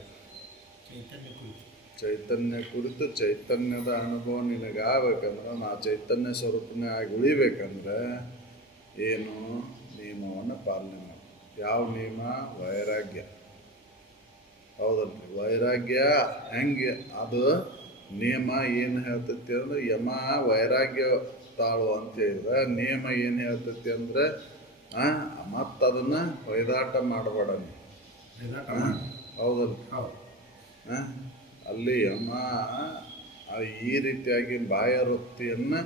ಚೈತನ್ಯ ಕುರಿತು ಚೈತನ್ಯದ ಅನುಭವ ನಿನಗಾಗಬೇಕಂದ್ರೆ, ನಾ ಚೈತನ್ಯ ಸ್ವರೂಪನೇ ಆಗಿ ಉಳಿಬೇಕಂದ್ರೆ ಏನು ನಿಯಮವನ್ನು ಪಾಲನೆ ಮಾಡಿ. ಯಾವ ನಿಯಮ? ವೈರಾಗ್ಯ. ಹೌದಲ್ರಿ. ವೈರಾಗ್ಯ ಹೆಂಗೆ ಅದು ನಿಯಮ ಏನು ಹೇಳ್ತೈತಿ ಅಂದ್ರೆ, ಯಮ ವೈರಾಗ್ಯ ತಾಳು ಅಂತ ಹೇಳಿದ್ರೆ, ನಿಯಮ ಏನು ಹೇಳ್ತೈತಿ ಅಂದ್ರೆ ಮತ್ತು ಅದನ್ನ ಹೊಯ್ದಾಟ ಮಾಡಬೇಡ ನೀ. ಹೌದಲ್ರಿ. ಅಲ್ಲಿ ಯಮ ಈ ರೀತಿಯಾಗಿ ಬಾಹ್ಯ ವೃತ್ತಿಯನ್ನು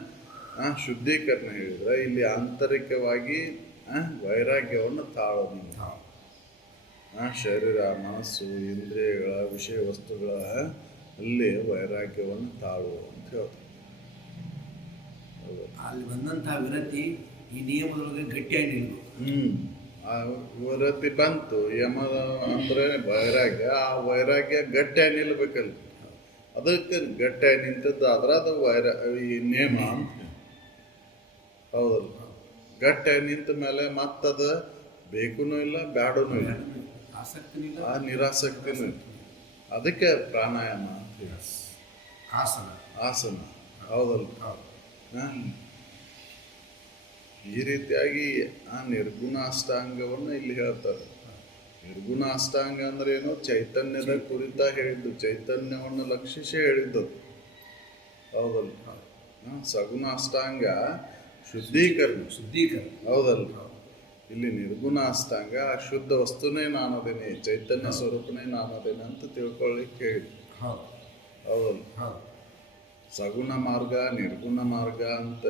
ಶುದ್ಧೀಕರಣ ಹೇಳಿದ್ರೆ, ಇಲ್ಲಿ ಆಂತರಿಕವಾಗಿ ವೈರಾಗ್ಯವನ್ನು ತಾಳೋದು. ಶರೀರ, ಮನಸ್ಸು, ಇಂದ್ರಿಯಗಳ, ವಿಷಯ ವಸ್ತುಗಳ ಅಲ್ಲಿ ವೈರಾಗ್ಯವನ್ನು ತಾಳುವ ಅಂತ ಹೇಳ್ತಾರೆ. ಅಲ್ಲಿ ಬಂದಂತಹ ವಿರತಿ ಈ ನಿಯಮದೊಳಗೆ ಗಟ್ಟಿಯಾಗಿ ನಿಲ್ಬೇಕು. ವಿರತಿ ಬಂತು ಯಮದ ಅಂದ್ರೆ ವೈರಾಗ್ಯ. ಆ ವೈರಾಗ್ಯ ಗಟ್ಟಿಯಾಗಿ ನಿಲ್ಬೇಕಲ್ಲ, ಅದಕ್ಕೆ ಗಟ್ಟಿಯಾಗಿ ನಿಂತದ್ದು ಆದ್ರೆ ಅದು ಈ ನೇಮ ಅಂತ. ಹೌದಲ್ಲ. ಗಟ್ಟಿಯಾಗಿ ನಿಂತ ಮೇಲೆ ಮತ್ತದು ಬೇಕೂನು ಇಲ್ಲ, ಬ್ಯಾಡೂ ಇಲ್ಲ, ಆ ನಿರಾಸಕ್ತಿನೂ ಇಲ್ಲ. ಅದಕ್ಕೆ ಪ್ರಾಣಾಯಾಮ ಅಂತ, ಆಸನ. ಹೌದಲ್ಲ. ಈ ರೀತಿಯಾಗಿ ಆ ನಿರ್ಗುಣ ಅಷ್ಟಾಂಗವನ್ನು ಇಲ್ಲಿ ಹೇಳ್ತಾರೆ. ನಿರ್ಗುಣ ಅಷ್ಟಾಂಗ ಅಂದ್ರೆ ಏನು? ಚೈತನ್ಯದ ಕುರಿತ ಹೇಳಿದ್ದು, ಚೈತನ್ಯವನ್ನು ಲಕ್ಷಿಸಿ ಹೇಳಿದ್ದು. ಹೌದಲ್ಲ. ಸಗುಣ ಅಷ್ಟಾಂಗ ಶುದ್ಧೀಕರಣ. ಹೌದಲ್ಲ. ಇಲ್ಲಿ ನಿರ್ಗುಣ ಅಷ್ಟಾಂಗ ಶುದ್ಧ ವಸ್ತುನೇ ನಾನದೇನೆ, ಚೈತನ್ಯ ಸ್ವರೂಪನೇ ನಾನದೇನೆ ಅಂತ ತಿಳ್ಕೊಳ್ಳಿಕ್ಕೆ ಹೇಳಿ. ಹೌದಲ್ಲ. ಸಗುಣ ಮಾರ್ಗ, ನಿರ್ಗುಣ ಮಾರ್ಗ ಅಂತ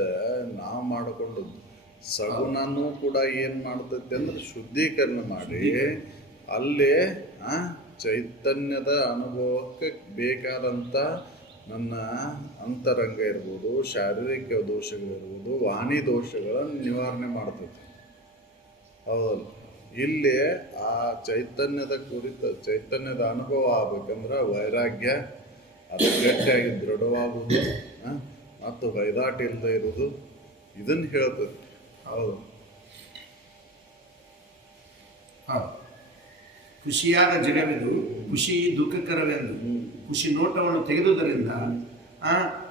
ನಾವು ಮಾಡಿಕೊಂಡದ್ದು. ಸಗುಣನೂ ಕೂಡ ಏನು ಮಾಡ್ತೈತೆ ಅಂದ್ರೆ ಶುದ್ಧೀಕರಣ ಮಾಡಿ ಅಲ್ಲೇ ಚೈತನ್ಯದ ಅನುಭವಕ್ಕೆ ಬೇಕಾದಂಥ ನನ್ನ ಅಂತರಂಗ ಇರ್ಬೋದು, ಶಾರೀರಿಕ ದೋಷಗಳಿರ್ಬೋದು, ವಾಣಿ ದೋಷಗಳನ್ನು ನಿವಾರಣೆ ಮಾಡ್ತೈತಿ. ಹೌದಲ್ಲ. ಇಲ್ಲಿ ಆ ಚೈತನ್ಯದ ಕುರಿತ ಚೈತನ್ಯದ ಅನುಭವ ಆಗ್ಬೇಕಂದ್ರೆ ವೈರಾಗ್ಯ ಅದು ಗಟ್ಟಿಯಾಗಿ ದೃಢವಾಗುವುದು ಮತ್ತು ಹೊಯ್ದಾಟ ಇಲ್ಲದೆ ಇರುವುದು ಇದನ್ನು ಹೇಳ್ತದೆ. ಹೌದು. ಖುಷಿಯಾದ ಜಗವಿದು ಖುಷಿ ದುಃಖಕರವೆಂದು ಖುಷಿ ನೋಟವನ್ನು ತೆಗೆದುದರಿಂದ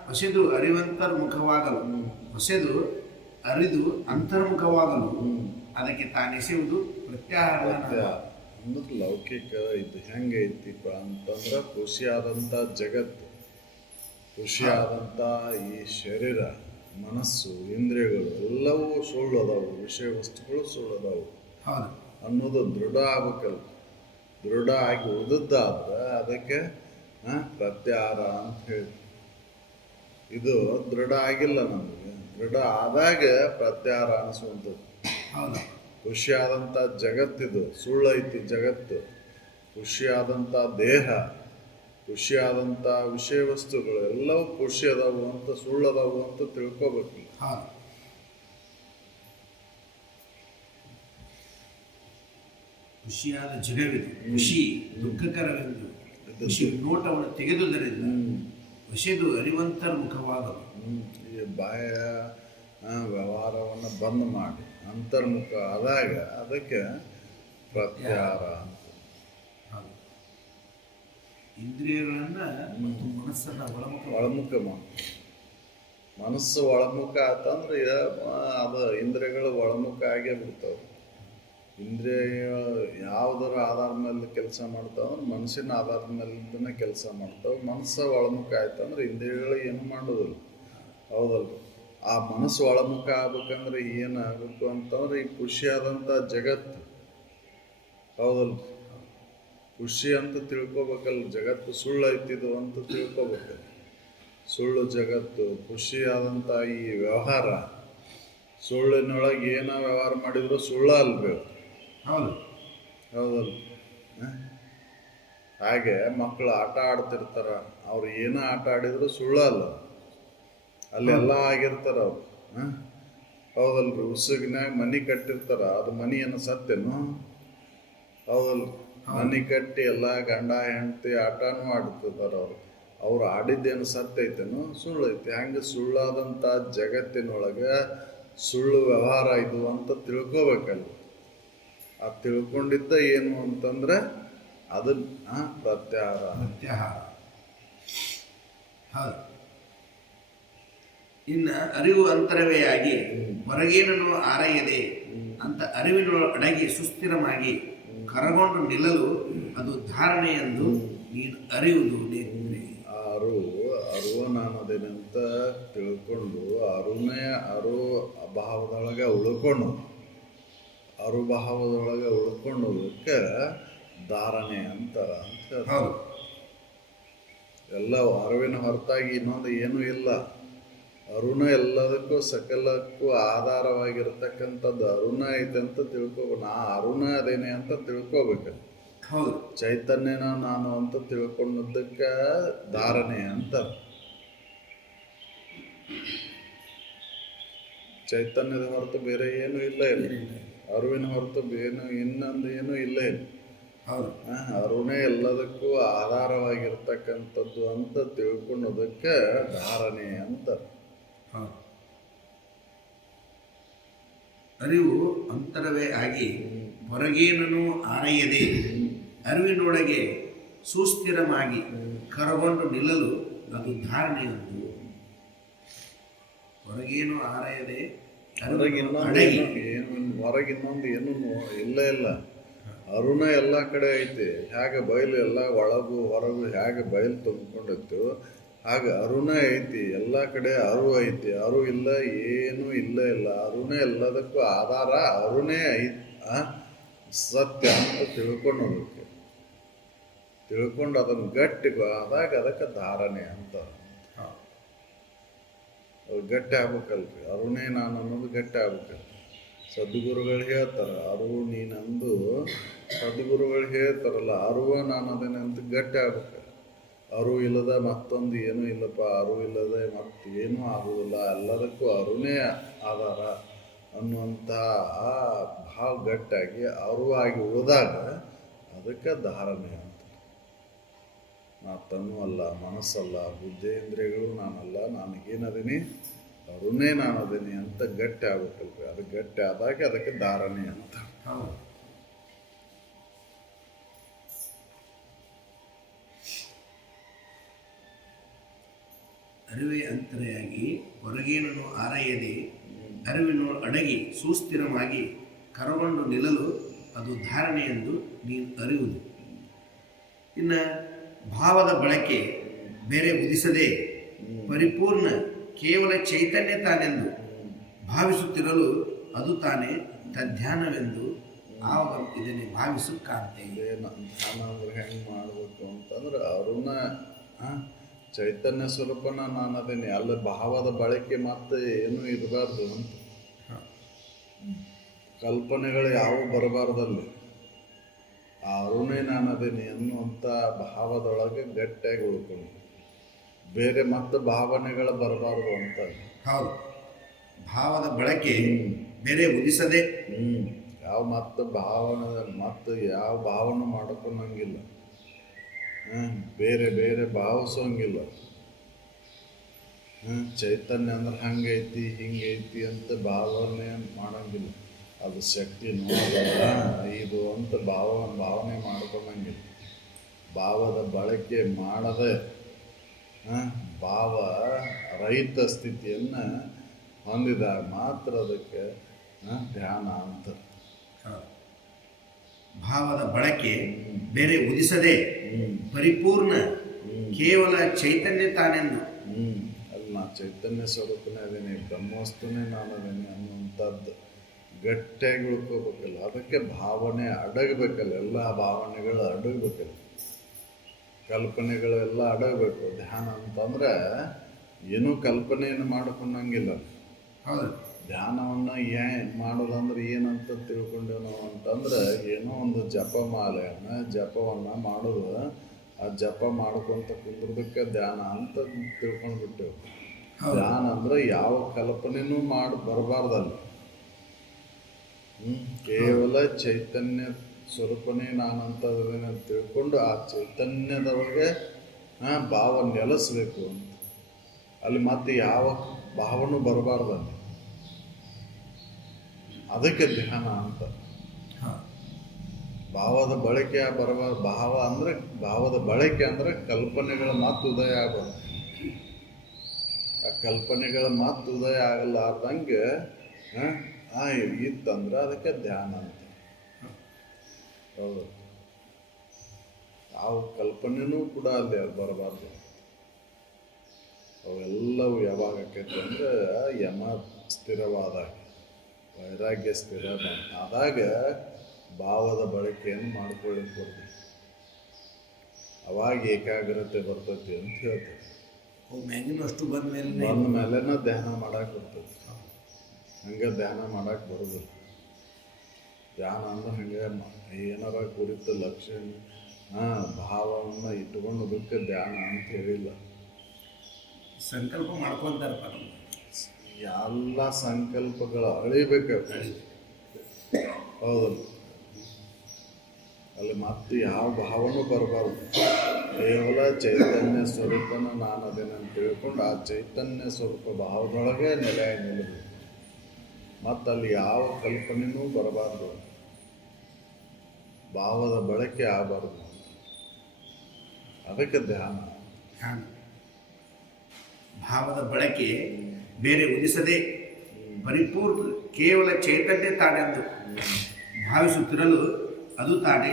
ಹೊಸೆದು ಅರಿವಂತರ್ಮುಖವಾಗಲು, ಹೊಸೆದು ಅರಿದು ಅಂತರ್ಮುಖವಾಗಲು ಅದಕ್ಕೆ ತಾನೆಸೆಯುವುದು ಪ್ರತ್ಯಾಹಾರ. ಅಂದ್ರೆ ಲೌಕಿಕ ಇದು ಹೆಂಗೆ ಐತಿಪ್ಪ ಅಂತಂದ್ರೆ, ಖುಷಿಯಾದಂಥ ಜಗತ್ತು, ಖುಷಿಯಾದಂಥ ಈ ಶರೀರ, ಮನಸ್ಸು, ಇಂದ್ರಿಯಗಳು ಎಲ್ಲವೂ ಸುಳ್ಳು ಅದಾವು, ವಿಷಯ ವಸ್ತುಗಳು ಸುಳ್ಳು ಅದಾವು ಅನ್ನೋದು ದೃಢ ಆಗ್ಬೇಕಲ್ಲ. ದೃಢ ಆಗಿ ಉಳಿದದ್ದಾದ್ರೆ ಅದಕ್ಕೆ ಪ್ರತ್ಯಾಹಾರ ಅಂತ ಹೇಳಿ. ಇದು ದೃಢ ಆಗಿಲ್ಲ ನಮಗೆ. ದೃಢ ಆದಾಗ ಪ್ರತ್ಯಾಹಾರ ಅನಿಸುವಂಥದ್ದು. ಹೌದು. ಖುಷಿಯಾದಂಥ ಜಗತ್ತಿದು, ಸುಳ್ಳೈತಿ ಜಗತ್ತು, ಖುಷಿಯಾದಂಥ ದೇಹ, ಖುಷಿಯಾದಂಥ ವಿಷಯ ವಸ್ತುಗಳು ಎಲ್ಲವೂ ಖುಷಿ ಅದಾವು ಅಂತ, ಸುಳ್ಳದಾವು ಅಂತ ತಿಳ್ಕೊಬೇಕು. ಹೌದು. ಖುಷಿಯಾದ ಜಗವಿದು, ಖುಷಿ ದುಃಖಕರವೆಂದು ಖುಷಿ ನೋಟವನ್ನು ತೆಗೆದುದರಿಂದ ಖುಷಿದು ಅರಿವಂತರ ಮುಖವಾಗದು. ಈ ಬಾಯ ವ್ಯವಹಾರವನ್ನು ಬಂದ್ ಮಾಡಿ ಅಂತರ್ಮುಖ ಆದಾಗ ಅದಕ್ಕೆ ಪ್ರತ್ಯಾಹಾರ ಅಂತ. ಇಂದ್ರಿಯಗಳನ್ನ ಮತ್ತು ಮನಸ್ಸನ್ನ ಒಳಮುಖ ಮಾಡಿ. ಮನಸ್ಸು ಒಳಮುಖ ಆತಂದ್ರೆ ಅದು ಇಂದ್ರಿಯಗಳು ಒಳಮುಖ ಆಗೇ ಬಿಡ್ತಾವೆ. ಇಂದ್ರಿಯ ಯಾವುದರ ಆಧಾರದ ಮೇಲೆ ಕೆಲಸ ಮಾಡ್ತಾವೆ, ಮನಸ್ಸಿನ ಆಧಾರದ ಮೇಲಿಂದನೇ ಕೆಲಸ ಮಾಡ್ತಾವೆ. ಮನಸ್ಸು ಒಳಮುಖ ಆಯ್ತಂದ್ರೆ ಇಂದ್ರಿಯಗಳು ಏನು ಮಾಡೋದಿಲ್ಲ. ಹೌದಲ್ರಿ? ಆ ಮನಸ್ಸು ಒಳಮುಖ ಆಗ್ಬೇಕಂದ್ರೆ ಏನಾಗಬೇಕು ಅಂತಂದ್ರೆ ಈ ಖುಷಿಯಾದಂಥ ಜಗತ್ತು, ಹೌದಲ್ರಿ? ಖುಷಿ ಅಂತ ತಿಳ್ಕೊಬೇಕಲ್ಲ, ಜಗತ್ತು ಸುಳ್ಳು ಐತಿದು ಅಂತ ತಿಳ್ಕೊಬೇಕಲ್ಲ. ಸುಳ್ಳು ಜಗತ್ತು, ಖುಷಿಯಾದಂಥ ಈ ವ್ಯವಹಾರ, ಸುಳ್ಳಿನೊಳಗೆ ಏನೋ ವ್ಯವಹಾರ ಮಾಡಿದ್ರು ಸುಳ್ಳ ಅಲ್ಬೇಕು. ಹೌದು. ಹೌದಲ್ಲ? ಹಾಗೆ ಮಕ್ಕಳು ಆಟ ಆಡ್ತಿರ್ತಾರ, ಅವ್ರು ಏನೋ ಆಟ ಆಡಿದ್ರು ಸುಳ್ಳ ಅಲ್ಲ, ಅಲ್ಲೆಲ್ಲ ಆಗಿರ್ತಾರ ಅವ್ರು. ಹೌದಲ್ರಿ? ಉಸುಗಿನಾಗ ಮನಿ ಕಟ್ಟಿರ್ತಾರ, ಅದು ಮನಿ ಏನೋ ಸತ್ಯನು? ಹೌದಲ್ರಿ? ಮನಿ ಕಟ್ಟಿ ಎಲ್ಲ ಗಂಡ ಹೆಂಡತಿ ಆಟನೂ ಆಡ್ತಿರ್ತಾರ ಅವ್ರು. ಅವ್ರು ಆಡಿದ್ದೇನು ಸತ್ಯ ಐತೇನು ಸುಳ್ಳು ಐತಿ? ಹಂಗೆ ಸುಳ್ಳಾದಂಥ ಜಗತ್ತಿನೊಳಗೆ ಸುಳ್ಳು ವ್ಯವಹಾರ ಇದು ಅಂತ ತಿಳ್ಕೊಬೇಕಲ್ಲ. ಆ ತಿಳ್ಕೊಂಡಿದ್ದ ಏನು ಅಂತಂದ್ರೆ ಅದನ್ನ ಪ್ರತ್ಯಾಹಾರ. ಹೌದು. ಇನ್ನ ಅರಿವು ಅಂತರವೇ ಆಗಿ ಹೊರಗೇನನ್ನು ಆರೈಯದೆ ಅಂತ ಅರಿವಿನೊಳಗೆ ಸುಸ್ಥಿರವಾಗಿ ಕರಗೊಂಡು ನಿಲ್ಲಲು ಅದು ಧಾರಣೆ ಎಂದು ನೀನು ಅರಿಯುವುದು. ಅರುವ ನಾನದೇನಂತ ತಿಳ್ಕೊಂಡು ಅರು ಅಭಾವದೊಳಗೆ ಉಳ್ಕೊಂಡು, ಅರುಭಾವದೊಳಗೆ ಉಳ್ಕೊಳ್ಳೋದಕ್ಕೆ ಧಾರಣೆ ಅಂತ ಎಲ್ಲ. ಅರಿವಿನ ಹೊರತಾಗಿ ಇನ್ನೊಂದು ಏನೂ ಇಲ್ಲ. ಅರುಣ ಎಲ್ಲದಕ್ಕೂ ಸಕಲಕ್ಕೂ ಆಧಾರವಾಗಿರ್ತಕ್ಕಂಥದ್ದು ಅರುಣ ಐತೆ ಅಂತ ತಿಳ್ಕೊಬೇಕು. ನಾ ಅರುಣ ಅದೇನೆ ಅಂತ ತಿಳ್ಕೊಬೇಕಲ್ಲ. ಚೈತನ್ಯನ ನಾನು ಅಂತ ತಿಳ್ಕೊಂಡದ್ದಕ್ಕೆ ಧಾರಣೆ ಅಂತ. ಚೈತನ್ಯದ ಹೊರತು ಬೇರೆ ಏನು ಇಲ್ಲ ಇಲ್ಲ. ಅರಿವಿನ ಹೊರತು ಇನ್ನೊಂದು ಏನು ಇಲ್ಲ ಇಲ್ಲ. ಅರುಣೇ ಎಲ್ಲದಕ್ಕೂ ಆಧಾರವಾಗಿರ್ತಕ್ಕಂಥದ್ದು ಅಂತ ತಿಳ್ಕೊಳ್ಳೋದಕ್ಕೆ ಧಾರಣೆ ಅಂತ. ಅರಿವು ಅಂತರವೇ ಆಗಿ ಹೊರಗೇನೂ ಆರೈಯದೆ ಅರಿವಿನೊಳಗೆ ಸುಸ್ಥಿರವಾಗಿ ಕರಗೊಂಡು ನಿಲ್ಲಲು ಅದು ಧಾರಣೆ ಎಂದು. ಹೊರಗೇನು ಆರೈಯದೆ ಹೊರಗಿನ್ನೊಂದು ಏನು ಇಲ್ಲ ಇಲ್ಲ. ಅರುಣ ಎಲ್ಲ ಕಡೆ ಐತಿ. ಹೇಗೆ ಬಯಲು ಎಲ್ಲ ಒಳಗು ಹೊರಗು ಹೇಗೆ ಬಯಲು ತುಂಬಿಕೊಂಡಿತ್ತು ಹಾಗೆ ಅರುಣ ಐತಿ. ಎಲ್ಲ ಕಡೆ ಅರು ಐತಿ. ಅರು ಇಲ್ಲ ಏನು ಇಲ್ಲ ಇಲ್ಲ. ಅರುಣ ಎಲ್ಲದಕ್ಕೂ ಆಧಾರ ಅರುಣೇ ಸತ್ಯ ಅಂತ ತಿಳ್ಕೊಳ್ಳೋದಕ್ಕೆ. ತಿಳ್ಕೊಂಡು ಅದನ್ನು ಗಟ್ಟಿ ಆದಾಗ ಅದಕ್ಕೆ ಧಾರಣೆ ಅಂತ. ಅದು ಗಟ್ಟಿ ಆಗ್ಬೇಕಲ್ರಿ. ಅರುಣೇ ನಾನು ಅನ್ನೋದು ಗಟ್ಟಿ ಆಗ್ಬೇಕಲ್ರಿ. ಸದ್ಗುರುಗಳು ಹೇಳ್ತಾರ ಅರಿವು ನೀನಂದು. ಸದ್ಗುರುಗಳು ಹೇಳ್ತಾರಲ್ಲ ಅರಿವ ನಾನು ಅದೇನೆ ಅಂತ ಗಟ್ಟಿ ಆಗ್ಬೇಕು. ಅರಿವು ಇಲ್ಲದ ಮತ್ತೊಂದು ಏನೂ ಇಲ್ಲಪ್ಪ, ಅರಿವು ಇಲ್ಲದೆ ಮತ್ತೇನೂ ಆಗುವುದಿಲ್ಲ, ಎಲ್ಲದಕ್ಕೂ ಅರುಣೇ ಆಧಾರ ಅನ್ನುವಂಥ ಆ ಭಾವ ಗಟ್ಟಾಗಿ ಅರಿವಾಗಿ ಹೋದಾಗ ಅದಕ್ಕೆ ಧಾರಣೆ ಅಂತ. ನಾ ತನ್ನೂ ಅಲ್ಲ, ಮನಸ್ಸಲ್ಲ, ಬುದ್ಧೇಂದ್ರಿಯಗಳು ನಾನಲ್ಲ, ನನಗೇನದೀನಿ ಅರುಣೇ ನಾನದೀನಿ ಅಂತ ಗಟ್ಟಿ ಆಗ್ಬೇಕಲ್ರಿ. ಅದು ಗಟ್ಟಿ ಆದಾಗ ಅದಕ್ಕೆ ಧಾರಣೆ ಅಂತ. ಅರಿವೇ ಅಂತರೆಯಾಗಿ ಹೊರಗೇನನ್ನು ಆರೈಯದೆ ಅರಿವಿನ ಅಡಗಿ ಸುಸ್ಥಿರವಾಗಿ ಕರಗೊಂಡು ನಿಲ್ಲಲು ಅದು ಧಾರಣೆ ಎಂದು ನೀನು ಅರಿಯುವುದು. ಇನ್ನು ಭಾವದ ಬಳಕೆ ಬೇರೆ ಉದಿಸದೆ ಪರಿಪೂರ್ಣ ಕೇವಲ ಚೈತನ್ಯ ತಾನೆಂದು ಭಾವಿಸುತ್ತಿರಲು ಅದು ತಾನೇ ತಧ್ಯಾನವೆಂದು ಆವಾಗ ಇದನ್ನೇ ಭಾವಿಸು ಕಾಣ್ತೇವೆ. ಧ್ಯಾನ ಅಂದ್ರೆ ಹೆಂಗೆ ಮಾಡಬೇಕು ಅಂತಂದ್ರೆ ಅರುಣ ಚೈತನ್ಯ ಸ್ವರೂಪನ ನಾನು ಅದೇನೆ, ಅಲ್ಲಿ ಭಾವದ ಬಳಕೆ ಮತ್ತೆ ಏನೂ ಇರಬಾರ್ದು ಅಂತ, ಕಲ್ಪನೆಗಳು ಯಾವ ಬರಬಾರ್ದಲ್ಲಿ, ಆ ಅರುಣೇ ನಾನು ಅದೇನೆ ಅನ್ನುವಂಥ ಭಾವದೊಳಗೆ ಗಟ್ಟಿಯಾಗಿ ಉಳ್ಕೊಂಡು ಬೇರೆ ಮತ್ತೆ ಭಾವನೆಗಳು ಬರಬಾರ್ದು ಅಂತ. ಹೌದು, ಭಾವದ ಬಳಕೆ ಬೇರೆ ಉದಿಸದೆ, ಯಾವ ಮತ್ತೆ ಭಾವನೆ ಮತ್ತೆ ಯಾವ ಭಾವನೆ ಮಾಡ್ಕೊಂಡಂಗಿಲ್ಲ, ಬೇರೆ ಬೇರೆ ಭಾವಿಸೋಂಗಿಲ್ಲ. ಚೈತನ್ಯ ಅಂದ್ರೆ ಹಂಗೈತಿ ಹಿಂಗೈತಿ ಅಂತ ಭಾವನೆ ಮಾಡಂಗಿಲ್ಲ, ಅದು ಶಕ್ತಿ ನೋಡೋದ ಇದು ಅಂತ ಭಾವನೆ ಮಾಡ್ಕೊಂಡಂಗಿಲ್ಲ. ಭಾವದ ಬಳಕೆ ಮಾಡದೆ ಭಾವ ರಹಿತ ಸ್ಥಿತಿಯನ್ನು ಹೊಂದಿದಾಗ ಮಾತ್ರ ಅದಕ್ಕೆ ಧ್ಯಾನ ಅಂತ. ಭಾವದ ಬಳಕೆ ಬೇರೆ ಉದಿಸದೆ ಪರಿಪೂರ್ಣ ಕೇವಲ ಚೈತನ್ಯ ತಾನೆಂದು. ಅಲ್ಲಿ ನಾ ಚೈತನ್ಯ ಸ್ವರೂಪನೇ ಅದೇನೆ, ಬ್ರಹ್ಮವಸ್ತುನೇ ನಾನು ಅದೇನೆ ಅನ್ನುವಂಥದ್ದು ಗಟ್ಟಿಯಾಗಿ ಉಳ್ಕೋಬೇಕಲ್ಲ. ಅದಕ್ಕೆ ಭಾವನೆ ಅಡಗಬೇಕಲ್ಲ, ಎಲ್ಲ ಭಾವನೆಗಳು ಅಡಗಬೇಕಲ್ಲ, ಕಲ್ಪನೆಗಳೆಲ್ಲ ಅಡಗಬೇಕು. ಧ್ಯಾನ ಅಂತಂದ್ರೆ ಏನೂ ಕಲ್ಪನೆಯನ್ನು ಮಾಡ್ಕೊಂಡಂಗಿಲ್ಲ. ಹೌದು, ಧ್ಯಾನವನ್ನು ಮಾಡೋದಂದ್ರೆ ಏನಂತ ತಿಳ್ಕೊಂಡೇವು ನಾವು ಅಂತಂದ್ರೆ, ಏನೋ ಒಂದು ಜಪವನ್ನು ಮಾಡೋದು, ಆ ಜಪ ಮಾಡ್ಕೊಂತ ಕುಂದ್ರದಕ್ಕೆ ಧ್ಯಾನ ಅಂತ ತಿಳ್ಕೊಂಡ್ಬಿಟ್ಟೆವು. ಧ್ಯಾನ ಅಂದ್ರೆ ಯಾವ ಕಲ್ಪನೆನೂ ಬರಬಾರ್ದಲ್ಲಿ, ಕೇವಲ ಚೈತನ್ಯ ಸ್ವರೂಪನೇ ನಾನಂತದೇನೆ ಅಂತ ತಿಳ್ಕೊಂಡು ಆ ಚೈತನ್ಯದೊಳಗೆ ಭಾವ ನೆಲೆಸಬೇಕು ಅಂತ. ಅಲ್ಲಿ ಮತ್ತೆ ಯಾವ ಭಾವನೂ ಬರಬಾರ್ದಲ್ಲಿ, ಅದಕ್ಕೆ ಧ್ಯಾನ ಅಂತ. ಭಾವದ ಬಳಕೆ ಬರಬಾರ್ದು. ಭಾವದ ಬಳಕೆ ಅಂದ್ರೆ ಕಲ್ಪನೆಗಳ ಮಾತು ಉದಯ ಆಗಬಾರ್ದು. ಆ ಕಲ್ಪನೆಗಳ ಮಾತು ಉದಯ ಆಗಲಾರ್ದಂಗೆ ಇತ್ತಂದ್ರೆ ಅದಕ್ಕೆ ಧ್ಯಾನ ಅಂತ. ಹೌದು, ಯಾವ ಕಲ್ಪನೆನೂ ಕೂಡ ಅಲ್ಲಿ ಬರಬಾರ್ದು. ಅವೆಲ್ಲವೂ ಯಾವಾಗ ಆಕೈತೆ ಅಂದ್ರೆ ಯಮ ಸ್ಥಿರವಾದಾಗ, ವೈರಾಗ್ಯ ಸ್ಥಿರ ಆದಾಗ ಭಾವದ ಬಳಕೆಯನ್ನು ಮಾಡ್ಕೊಳ್ಳಿಕ್ಕೆ ಬರ್ತದೆ. ಅವಾಗ ಏಕಾಗ್ರತೆ ಬರ್ತೈತಿ ಅಂತ ಹೇಳ್ತಾರೆ. ಮ್ಯಾಗಿನಷ್ಟು ಬಂದ ಮೇಲೆನ ಧ್ಯಾನ ಮಾಡಕ್ಕೆ ಬರ್ತೈತಿ, ಹಂಗೆ ಧ್ಯಾನ ಮಾಡಕ್ಕೆ ಬರೋದಿಲ್ಲ. ಧ್ಯಾನ ಅಂದ್ರೆ ಹಂಗೆ ಏನಾರ ಕುರಿತ ಲಕ್ಷ್ಯ ಭಾವವನ್ನು ಇಟ್ಕೊಂಡೋದಕ್ಕೆ ಧ್ಯಾನ ಅಂತ ಹೇಳಿಲ್ಲ. ಸಂಕಲ್ಪ ಮಾಡ್ಕೊಂತಾರಪ್ಪ, ಎಲ್ಲ ಸಂಕಲ್ಪಗಳು ಅಳಿಬೇಕು. ಹೌದಲ್ಲ, ಅಲ್ಲಿ ಮತ್ತೆ ಯಾವ ಭಾವನೂ ಬರಬಾರ್ದು. ಕೇವಲ ಚೈತನ್ಯ ಸ್ವರೂಪನ ನಾನು ಅದೇನಂತ ತಿಳ್ಕೊಂಡು ಆ ಚೈತನ್ಯ ಸ್ವರೂಪ ಭಾವದೊಳಗೆ ನೆಲೆಯಾಗಿ ನಿಲ್ಲಬೇಕು. ಮತ್ತು ಅಲ್ಲಿ ಯಾವ ಕಲ್ಪನೆನೂ ಬರಬಾರ್ದು, ಭಾವದ ಬಳಕೆ ಆಗಬಾರ್ದು. ಅದಕ್ಕೆ ಧ್ಯಾನ. ಭಾವದ ಬಳಕೆ ಬೇರೆ ಉದಿಸದೆ ಪರಿಪೂರ್ಣ ಕೇವಲ ಚೈತನ್ಯ ತಾನೆಂದು ಭಾವಿಸುತ್ತಿರಲು ಅದು ತಾನೇ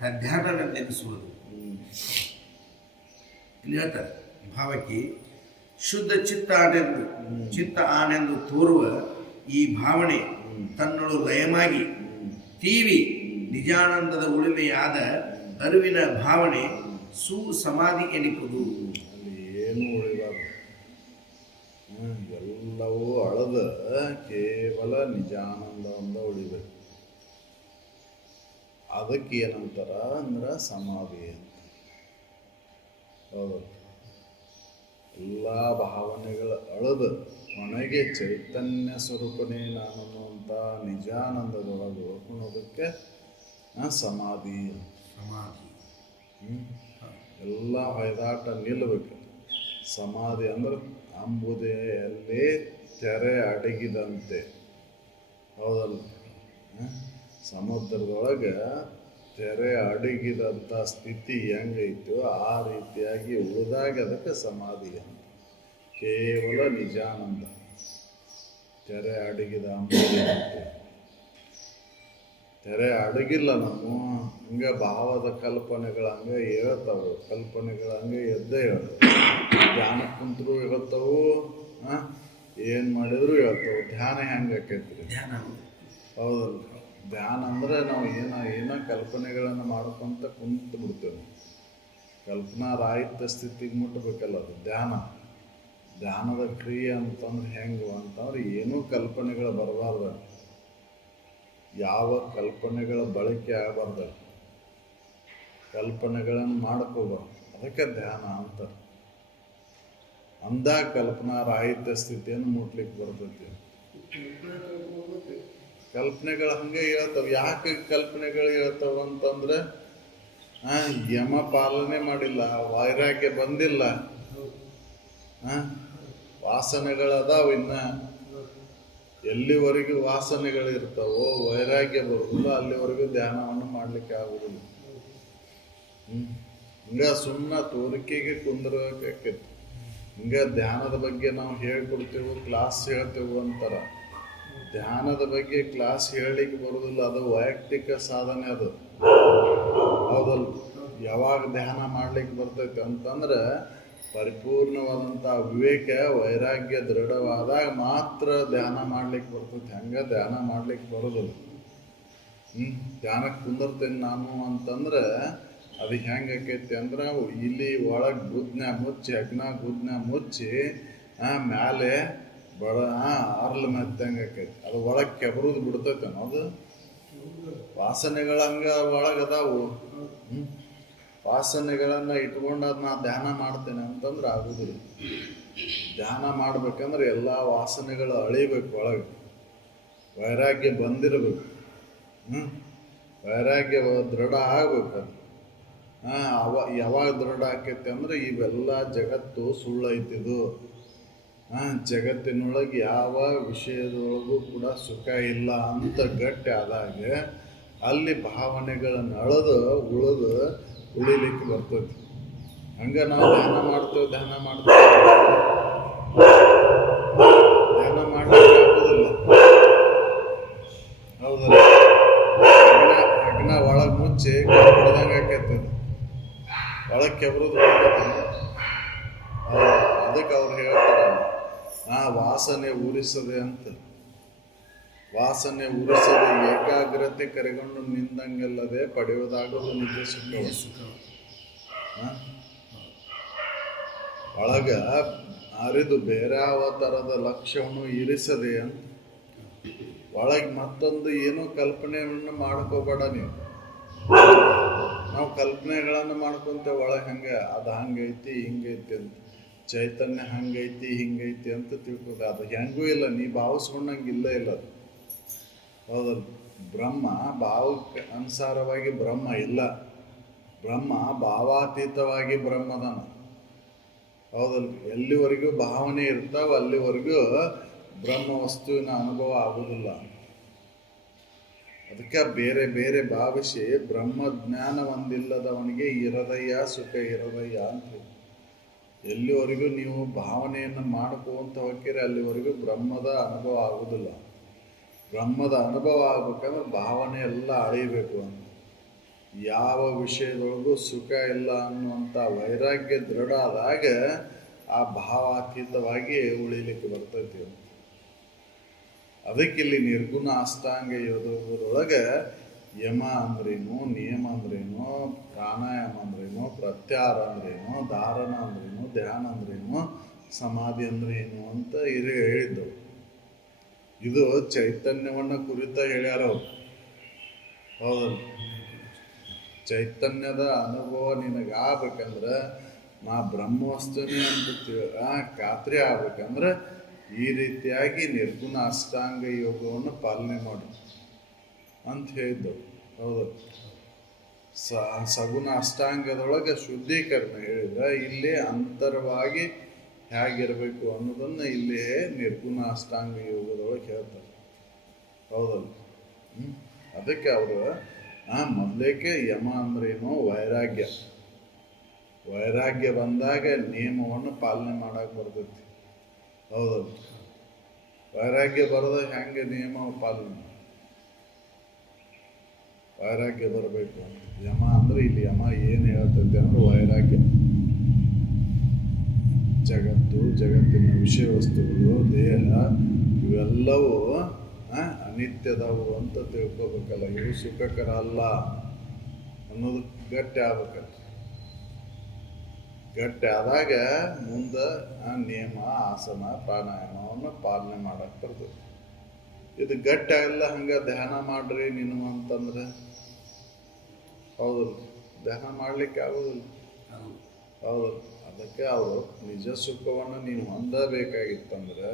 ತಧ್ಯಾನವೆಂದೆನಿಸುವುದು. ಇಲ್ಲಿ ಹೇಳ್ತಾರೆ, ಭಾವಕ್ಕೆ ಶುದ್ಧ ಚಿತ್ತ ಆನೆಂದು ತೋರುವ ಈ ಭಾವನೆ ತನ್ನೊಳು ಲಯಮಾಗಿ ತೀವಿ ನಿಜಾನಂದದ ಉಳಿಮೆಯಾದ ಅರಿವಿನ ಭಾವನೆ ಸುಸಮಾಧಿ ಎನಿಪುದು. ಅಲ್ಲಿ ಏನೂ ಉಳಿಬಾರ್ದು, ಎಲ್ಲವೂ ಅಳದ ಕೇವಲ ನಿಜಾನಂದವನ್ನು ಉಳಿಬೇಕು. ಅದಕ್ಕೆ ಏನಂತಾರ ಅಂದ್ರೆ ಸಮಾಧಿ ಅಂತ. ಹೌದು, ಎಲ್ಲ ಭಾವನೆಗಳ ಅಳದ ಕೊನೆಗೆ ಚೈತನ್ಯ ಸ್ವರೂಪನೇ ನಾನು ಅನ್ನುವಂಥ ನಿಜಾನಂದದೊಳಗೆ ಉಳ್ಕೊಳ್ಳೋದಕ್ಕೆ ಸಮಾಧಿ. ಎಲ್ಲ ಹೊಯ್ದಾಟ ನಿಲ್ಲಬೇಕು. ಸಮಾಧಿ ಅಂದ್ರೆ ಅಂಬುದೆಯಲ್ಲೇ ತೆರೆ ಅಡಗಿದಂತೆ. ಹೌದಲ್ಲ, ಸಮುದ್ರದೊಳಗೆ ತೆರೆ ಅಡಗಿದಂಥ ಸ್ಥಿತಿ ಹೆಂಗೈತೋ ಆ ರೀತಿಯಾಗಿ ಉಳಿದಾಗ ಅದಕ್ಕೆ ಸಮಾಧಿ ಅಂತ. ಕೇವಲ ನಿಜಾನಂದ, ತೆರೆ ಅಡಗಿದ ಅಂಬುದೆಯಂತೆ. ತೆರೆ ಅಡಗಿಲ್ಲ ನಾವು, ಹಂಗೆ ಭಾವದ ಕಲ್ಪನೆಗಳು ಹಂಗೆ ಹೇಳ್ತಾವೆ, ಕಲ್ಪನೆಗಳು ಹಂಗೆ ಎದ್ದೇ ಹೇಳ್ತಾವೆ. ಧ್ಯಾನ ಕುಂತರು ಹೇಳ್ತಾವು, ಏನು ಮಾಡಿದ್ರು ಹೇಳ್ತಾವೆ. ಧ್ಯಾನ ಹೆಂಗೆ ಆಕೈತ್ರಿ? ಹೌದಲ್ಲ, ಧ್ಯಾನ ಅಂದರೆ ನಾವು ಏನೋ ಕಲ್ಪನೆಗಳನ್ನು ಮಾಡ್ಕೊಂತ ಕುಂತು ಬಿಡ್ತೇವೆ. ಕಲ್ಪನಾ ರಾಹಿತ್ಯ ಸ್ಥಿತಿಗೆ ಮುಟ್ಟಬೇಕಲ್ಲ ಅದು ಧ್ಯಾನದ ಕ್ರಿಯೆ ಅಂತಂದ್ರೆ ಹೆಂಗೆ ಅಂತಂದ್ರೆ ಏನೂ ಕಲ್ಪನೆಗಳು ಬರಬಾರ್ದು, ಯಾವ ಕಲ್ಪನೆಗಳ ಬಳಕೆ ಆಗಬಾರ್ದು, ಕಲ್ಪನೆಗಳನ್ನು ಮಾಡ್ಕೋಬಾರ್ದು. ಅದಕ್ಕೆ ಧ್ಯಾನ ಅಂತ. ಅಂದ ಕಲ್ಪನಾ ರಾಹಿತ್ಯ ಸ್ಥಿತಿಯನ್ನು ಮುಟ್ಲಿಕ್ಕೆ ಬರ್ತೈತಿ. ಕಲ್ಪನೆಗಳು ಹಂಗೆ ಹೇಳ್ತಾವ. ಯಾಕೆ ಕಲ್ಪನೆಗಳು ಹೇಳ್ತಾವ ಅಂತಂದ್ರೆ ಯಮ ಪಾಲನೆ ಮಾಡಿಲ್ಲ, ವೈರಾಗ್ಯ ಬಂದಿಲ್ಲ, ವಾಸನೆಗಳದಾವ. ಇನ್ನ ಎಲ್ಲಿವರೆಗೂ ವಾಸನೆಗಳಿರ್ತಾವೋ ವೈರಾಗ್ಯ ಬರುವುದಿಲ್ಲ, ಅಲ್ಲಿವರೆಗೂ ಧ್ಯಾನವನ್ನು ಮಾಡ್ಲಿಕ್ಕೆ ಆಗುದಿಲ್ಲ. ಹಿಂಗ ಸುಮ್ಮನೆ ತೋರಿಕೆಗೆ ಕುಂದಿರಬೇಕಾಕೈತಿ. ಹಿಂಗ ಧ್ಯಾನದ ಬಗ್ಗೆ ನಾವು ಹೇಳ್ಕೊಡ್ತೇವೆ, ಕ್ಲಾಸ್ ಹೇಳ್ತೇವೆ ಅಂತಾರ. ಧ್ಯಾನದ ಬಗ್ಗೆ ಕ್ಲಾಸ್ ಹೇಳಲಿಕ್ಕೆ ಬರುವುದಿಲ್ಲ, ಅದು ವೈಯಕ್ತಿಕ ಸಾಧನೆ. ಅದು ಹೌದಲ್ಲ. ಯಾವಾಗ ಧ್ಯಾನ ಮಾಡ್ಲಿಕ್ಕೆ ಬರ್ತೈತೆ ಅಂತಂದ್ರೆ ಪರಿಪೂರ್ಣವಾದಂಥ ವಿವೇಕ ವೈರಾಗ್ಯ ದೃಢವಾದಾಗ ಮಾತ್ರ ಧ್ಯಾನ ಮಾಡ್ಲಿಕ್ಕೆ ಬರ್ತೈತೆ. ಹಂಗೆ ಧ್ಯಾನ ಮಾಡ್ಲಿಕ್ಕೆ ಬರೋದಿಲ್ಲ. ಧ್ಯಾನಕ್ಕೆ ಕುಂದಿರ್ತೇನೆ ನಾನು ಅಂತಂದ್ರೆ ಅದು ಹೆಂಗೆ ಆಕೈತಿ ಅಂದ್ರೆ ಇಲ್ಲಿ ಒಳಗೆ ಗುದ್ನ ಮುಚ್ಚಿ ಗುದ್ನ ಮುಚ್ಚಿ ಮ್ಯಾಲೆ ಅರ್ಲ್ ಮೆತ್ತಂಗೆ ಆಕೈತಿ. ಅದು ಒಳಗೆ ಕೆಬರುದು ಬಿಡ್ತೈತೆ ಅದು. ವಾಸನೆಗಳ ಹಂಗ ಒಳಗದಾವು. ವಾಸನೆಗಳನ್ನ ಇಟ್ಕೊಂಡು ಅದನ್ನ ಧ್ಯಾನ ಮಾಡ್ತೇನೆ ಅಂತಂದ್ರೆ ಆಗುದಿಲ್ಲ. ಧ್ಯಾನ ಮಾಡ್ಬೇಕಂದ್ರೆ ಎಲ್ಲ ವಾಸನೆಗಳು ಅಳಿಬೇಕು, ಒಳಗೆ ವೈರಾಗ್ಯ ಬಂದಿರಬೇಕು. ವೈರಾಗ್ಯ ದೃಢ ಆಗ್ಬೇಕು. ಯಾವಾಗ ದೃಢ ಆಕೈತಿ ಅಂದ್ರೆ ಇವೆಲ್ಲ ಜಗತ್ತು ಸುಳ್ಳೈತಿದು. ಜಗತ್ತಿನೊಳಗೆ ಯಾವ ವಿಷಯದೊಳಗೂ ಕೂಡ ಸುಖ ಇಲ್ಲ ಅಂತ ಗಟ್ಟಿ ಆದಾಗ ಅಲ್ಲಿ ಭಾವನೆಗಳನ್ನು ಉಳಿದು ಉಳಿಲಿಕ್ಕೆ ಬರ್ತೈತಿ. ಹಂಗ ನಾವು ಧ್ಯಾನ ಮಾಡ್ತೇವೆ ಧ್ಯಾನ ಮಾಡ್ಲಿಕ್ಕೆ ಆಗೋದಿಲ್ಲ. ಹೌದಲ್ಲ. ಹೆಗ್ನ ಒಳಗೆ ಮುಚ್ಚಿ ಹೊಡೆದಂಗೆ ಆಕೈತದ, ಒಳಗೆ ಕೆಬರುದು ಅದಕ್ಕೆ ಅವ್ರು ಹೇಳ್ತಾರೆ ವಾಸನೆ ಉರಿಸದೆ ಅಂತ. ವಾಸನೆ ಉರಿಸದೆ ಏಕಾಗ್ರತೆ ಕರೆಗೊಂಡು ನಿಂದಂಗೆಲ್ಲದೆ ಪಡೆಯುವುದಾಗೋದು ನಿಜ ಸುಖ. ಒಳಗ ಅರಿದು ಬೇರೆ ಯಾವ ಥರದ ಲಕ್ಷ್ಯವನ್ನು ಇರಿಸದೆ ಅಂತ. ಒಳಗೆ ಮತ್ತೊಂದು ಏನೋ ಕಲ್ಪನೆಯನ್ನು ಮಾಡ್ಕೋಬೇಡ ನೀವು. ನಾವು ಕಲ್ಪನೆಗಳನ್ನು ಮಾಡ್ಕೊಂತೇವೆ ಒಳಗೆ. ಹಂಗೆ ಅದು ಹಂಗೈತಿ ಹಿಂಗೈತಿ ಅಂತ, ಚೈತನ್ಯ ಹಂಗೈತಿ ಹಿಂಗೈತಿ ಅಂತ ತಿಳ್ಕೊತ. ಅದು ಹೆಂಗೂ ಇಲ್ಲ, ನೀ ಭಾವಿಸ್ಕೊಂಡಂಗೆ ಇಲ್ಲ ಅದು. ಹೌದಲ್ಲ. ಬ್ರಹ್ಮ ಭಾವಕ್ಕೆ ಅನುಸಾರವಾಗಿ ಬ್ರಹ್ಮ ಇಲ್ಲ. ಬ್ರಹ್ಮ ಭಾವಾತೀತವಾಗಿ ಬ್ರಹ್ಮದನ. ಹೌದಲ್ಲ. ಎಲ್ಲಿವರೆಗೂ ಭಾವನೆ ಇರ್ತಾವ ಅಲ್ಲಿವರೆಗೂ ಬ್ರಹ್ಮ ವಸ್ತುವಿನ ಅನುಭವ ಆಗುವುದಿಲ್ಲ. ಅದಕ್ಕೆ ಬೇರೆ ಬೇರೆ ಭಾವಿಸಿ ಬ್ರಹ್ಮ ಜ್ಞಾನ ಒಂದಿಲ್ಲದವನಿಗೆ ಇರದಯ್ಯ ಸುಖ ಇರದಯ್ಯ ಅಂತ. ಎಲ್ಲಿವರೆಗೂ ನೀವು ಭಾವನೆಯನ್ನು ಮಾಡ್ಕೊಂತ ಹೋಗ್ತೀರಿ ಅಲ್ಲಿವರೆಗೂ ಬ್ರಹ್ಮದ ಅನುಭವ ಆಗುವುದಿಲ್ಲ. ಬ್ರಹ್ಮದ ಅನುಭವ ಆಗ್ಬೇಕಂದ್ರೆ ಭಾವನೆ ಎಲ್ಲ ಅಳಿಬೇಕು ಅಂತ. ಯಾವ ವಿಷಯದೊಳಗೂ ಸುಖ ಇಲ್ಲ ಅನ್ನುವಂಥ ವೈರಾಗ್ಯ ದೃಢ ಆದಾಗ ಆ ಭಾವಾತೀತವಾಗಿ ಉಳಿಲಿಕ್ಕೆ ಬರ್ತೈತಿ. ಅದಕ್ಕಿಲ್ಲಿ ನಿರ್ಗುಣ ಅಷ್ಟಾಂಗ ಯೋಗದೊಳಗೆ ಯಮ ಅಂದ್ರೇನು, ನಿಯಮ ಅಂದ್ರೇನು, ಪ್ರಾಣಾಯಾಮ ಅಂದ್ರೇನು, ಪ್ರತ್ಯಾಹಾರ ಅಂದ್ರೇನು, ಧಾರಣ ಅಂದ್ರೇನು, ಧ್ಯಾನ ಅಂದ್ರೇನು, ಸಮಾಧಿ ಅಂದ್ರೇನು ಅಂತ ಹೇಳಿದ್ದವು. ಇದು ಚೈತನ್ಯವನ್ನು ಕುರಿತ ಹೇಳ್ಯಾರ ಅವರು. ಹೌದಲ್ಲ. ಚೈತನ್ಯದ ಅನುಭವ ನಿನಗಾಗಬೇಕಂದ್ರೆ ನಾ ಬ್ರಹ್ಮವಸ್ತುನೇ ಅಂತ ಖಾತ್ರಿ ಆಗ್ಬೇಕಂದ್ರೆ ಈ ರೀತಿಯಾಗಿ ನಿರ್ಗುಣ ಅಷ್ಟಾಂಗ ಯೋಗವನ್ನು ಪಾಲನೆ ಮಾಡು ಅಂತ ಹೇಳಿದ್ದವು. ಹೌದು. ಸಗುಣ ಅಷ್ಟಾಂಗದೊಳಗೆ ಶುದ್ಧೀಕರಣ ಹೇಳಿದ್ರೆ ಇಲ್ಲಿ ಅಂತರವಾಗಿ ಹೇಗಿರಬೇಕು ಅನ್ನೋದನ್ನು ಇಲ್ಲಿ ನಿರ್ಗುಣ ಅಷ್ಟಾಂಗ ಯೋಗದೊಳಗೆ ಹೇಳ್ತಾರೆ. ಹೌದಲ್ಲ. ಅದಕ್ಕೆ ಅವರು ಮೊದಲೇಕೆ ಯಮ ಅಂದ್ರೇನು ವೈರಾಗ್ಯ ಬಂದಾಗ ನಿಯಮವನ್ನು ಪಾಲನೆ ಮಾಡಕ್ಕೆ ಬರ್ತೈತಿ. ಹೌದಲ್ಲ. ವೈರಾಗ್ಯ ಬರೋದ ಹೆಂಗೆ ನಿಯಮ ಪಾಲನೆ, ವೈರಾಗ್ಯ ಬರಬೇಕು. ಯಮ ಅಂದ್ರೆ ಇಲ್ಲಿ ಯಮ ಏನು ಹೇಳ್ತೈತೆ ಅಂದ್ರೆ ವೈರಾಗ್ಯ. ಜಗತ್ತಿನ ವಿಷಯ ವಸ್ತುಗಳು, ದೇಹ ಇವೆಲ್ಲವೂ ಅನಿತ್ಯದವು ಅಂತ ತಿಳ್ಕೊಬೇಕಲ್ಲ. ಇವು ಸುಖಕರ ಅಲ್ಲ ಅನ್ನೋದು ಗಟ್ಟಿ ಆಗ್ಬೇಕಲ್ಲ. ಗಟ್ಟಿ ಆದಾಗ ಮುಂದೆ ಆ ನಿಯಮ ಆಸನ ಪ್ರಾಣಾಯಾಮವನ್ನು ಪಾಲನೆ ಮಾಡಕ್ಕೆ ಬರ್ತದೆ. ಇದು ಗಟ್ಟಿ ಆಗಲ್ಲ, ಹಂಗೆ ಧ್ಯಾನ ಮಾಡ್ರಿ ನೀನು ಅಂತಂದ್ರೆ ಹೌದು, ಧ್ಯಾನ ಮಾಡಲಿಕ್ಕೆ ಆಗೋದಿಲ್ಲ. ಹೌದು, ಅದಕ್ಕೆ ಅವರು ನಿಜ ಸುಖವನ್ನು ನೀನು ಹೊಂದಬೇಕಾಗಿತ್ತಂದ್ರೆ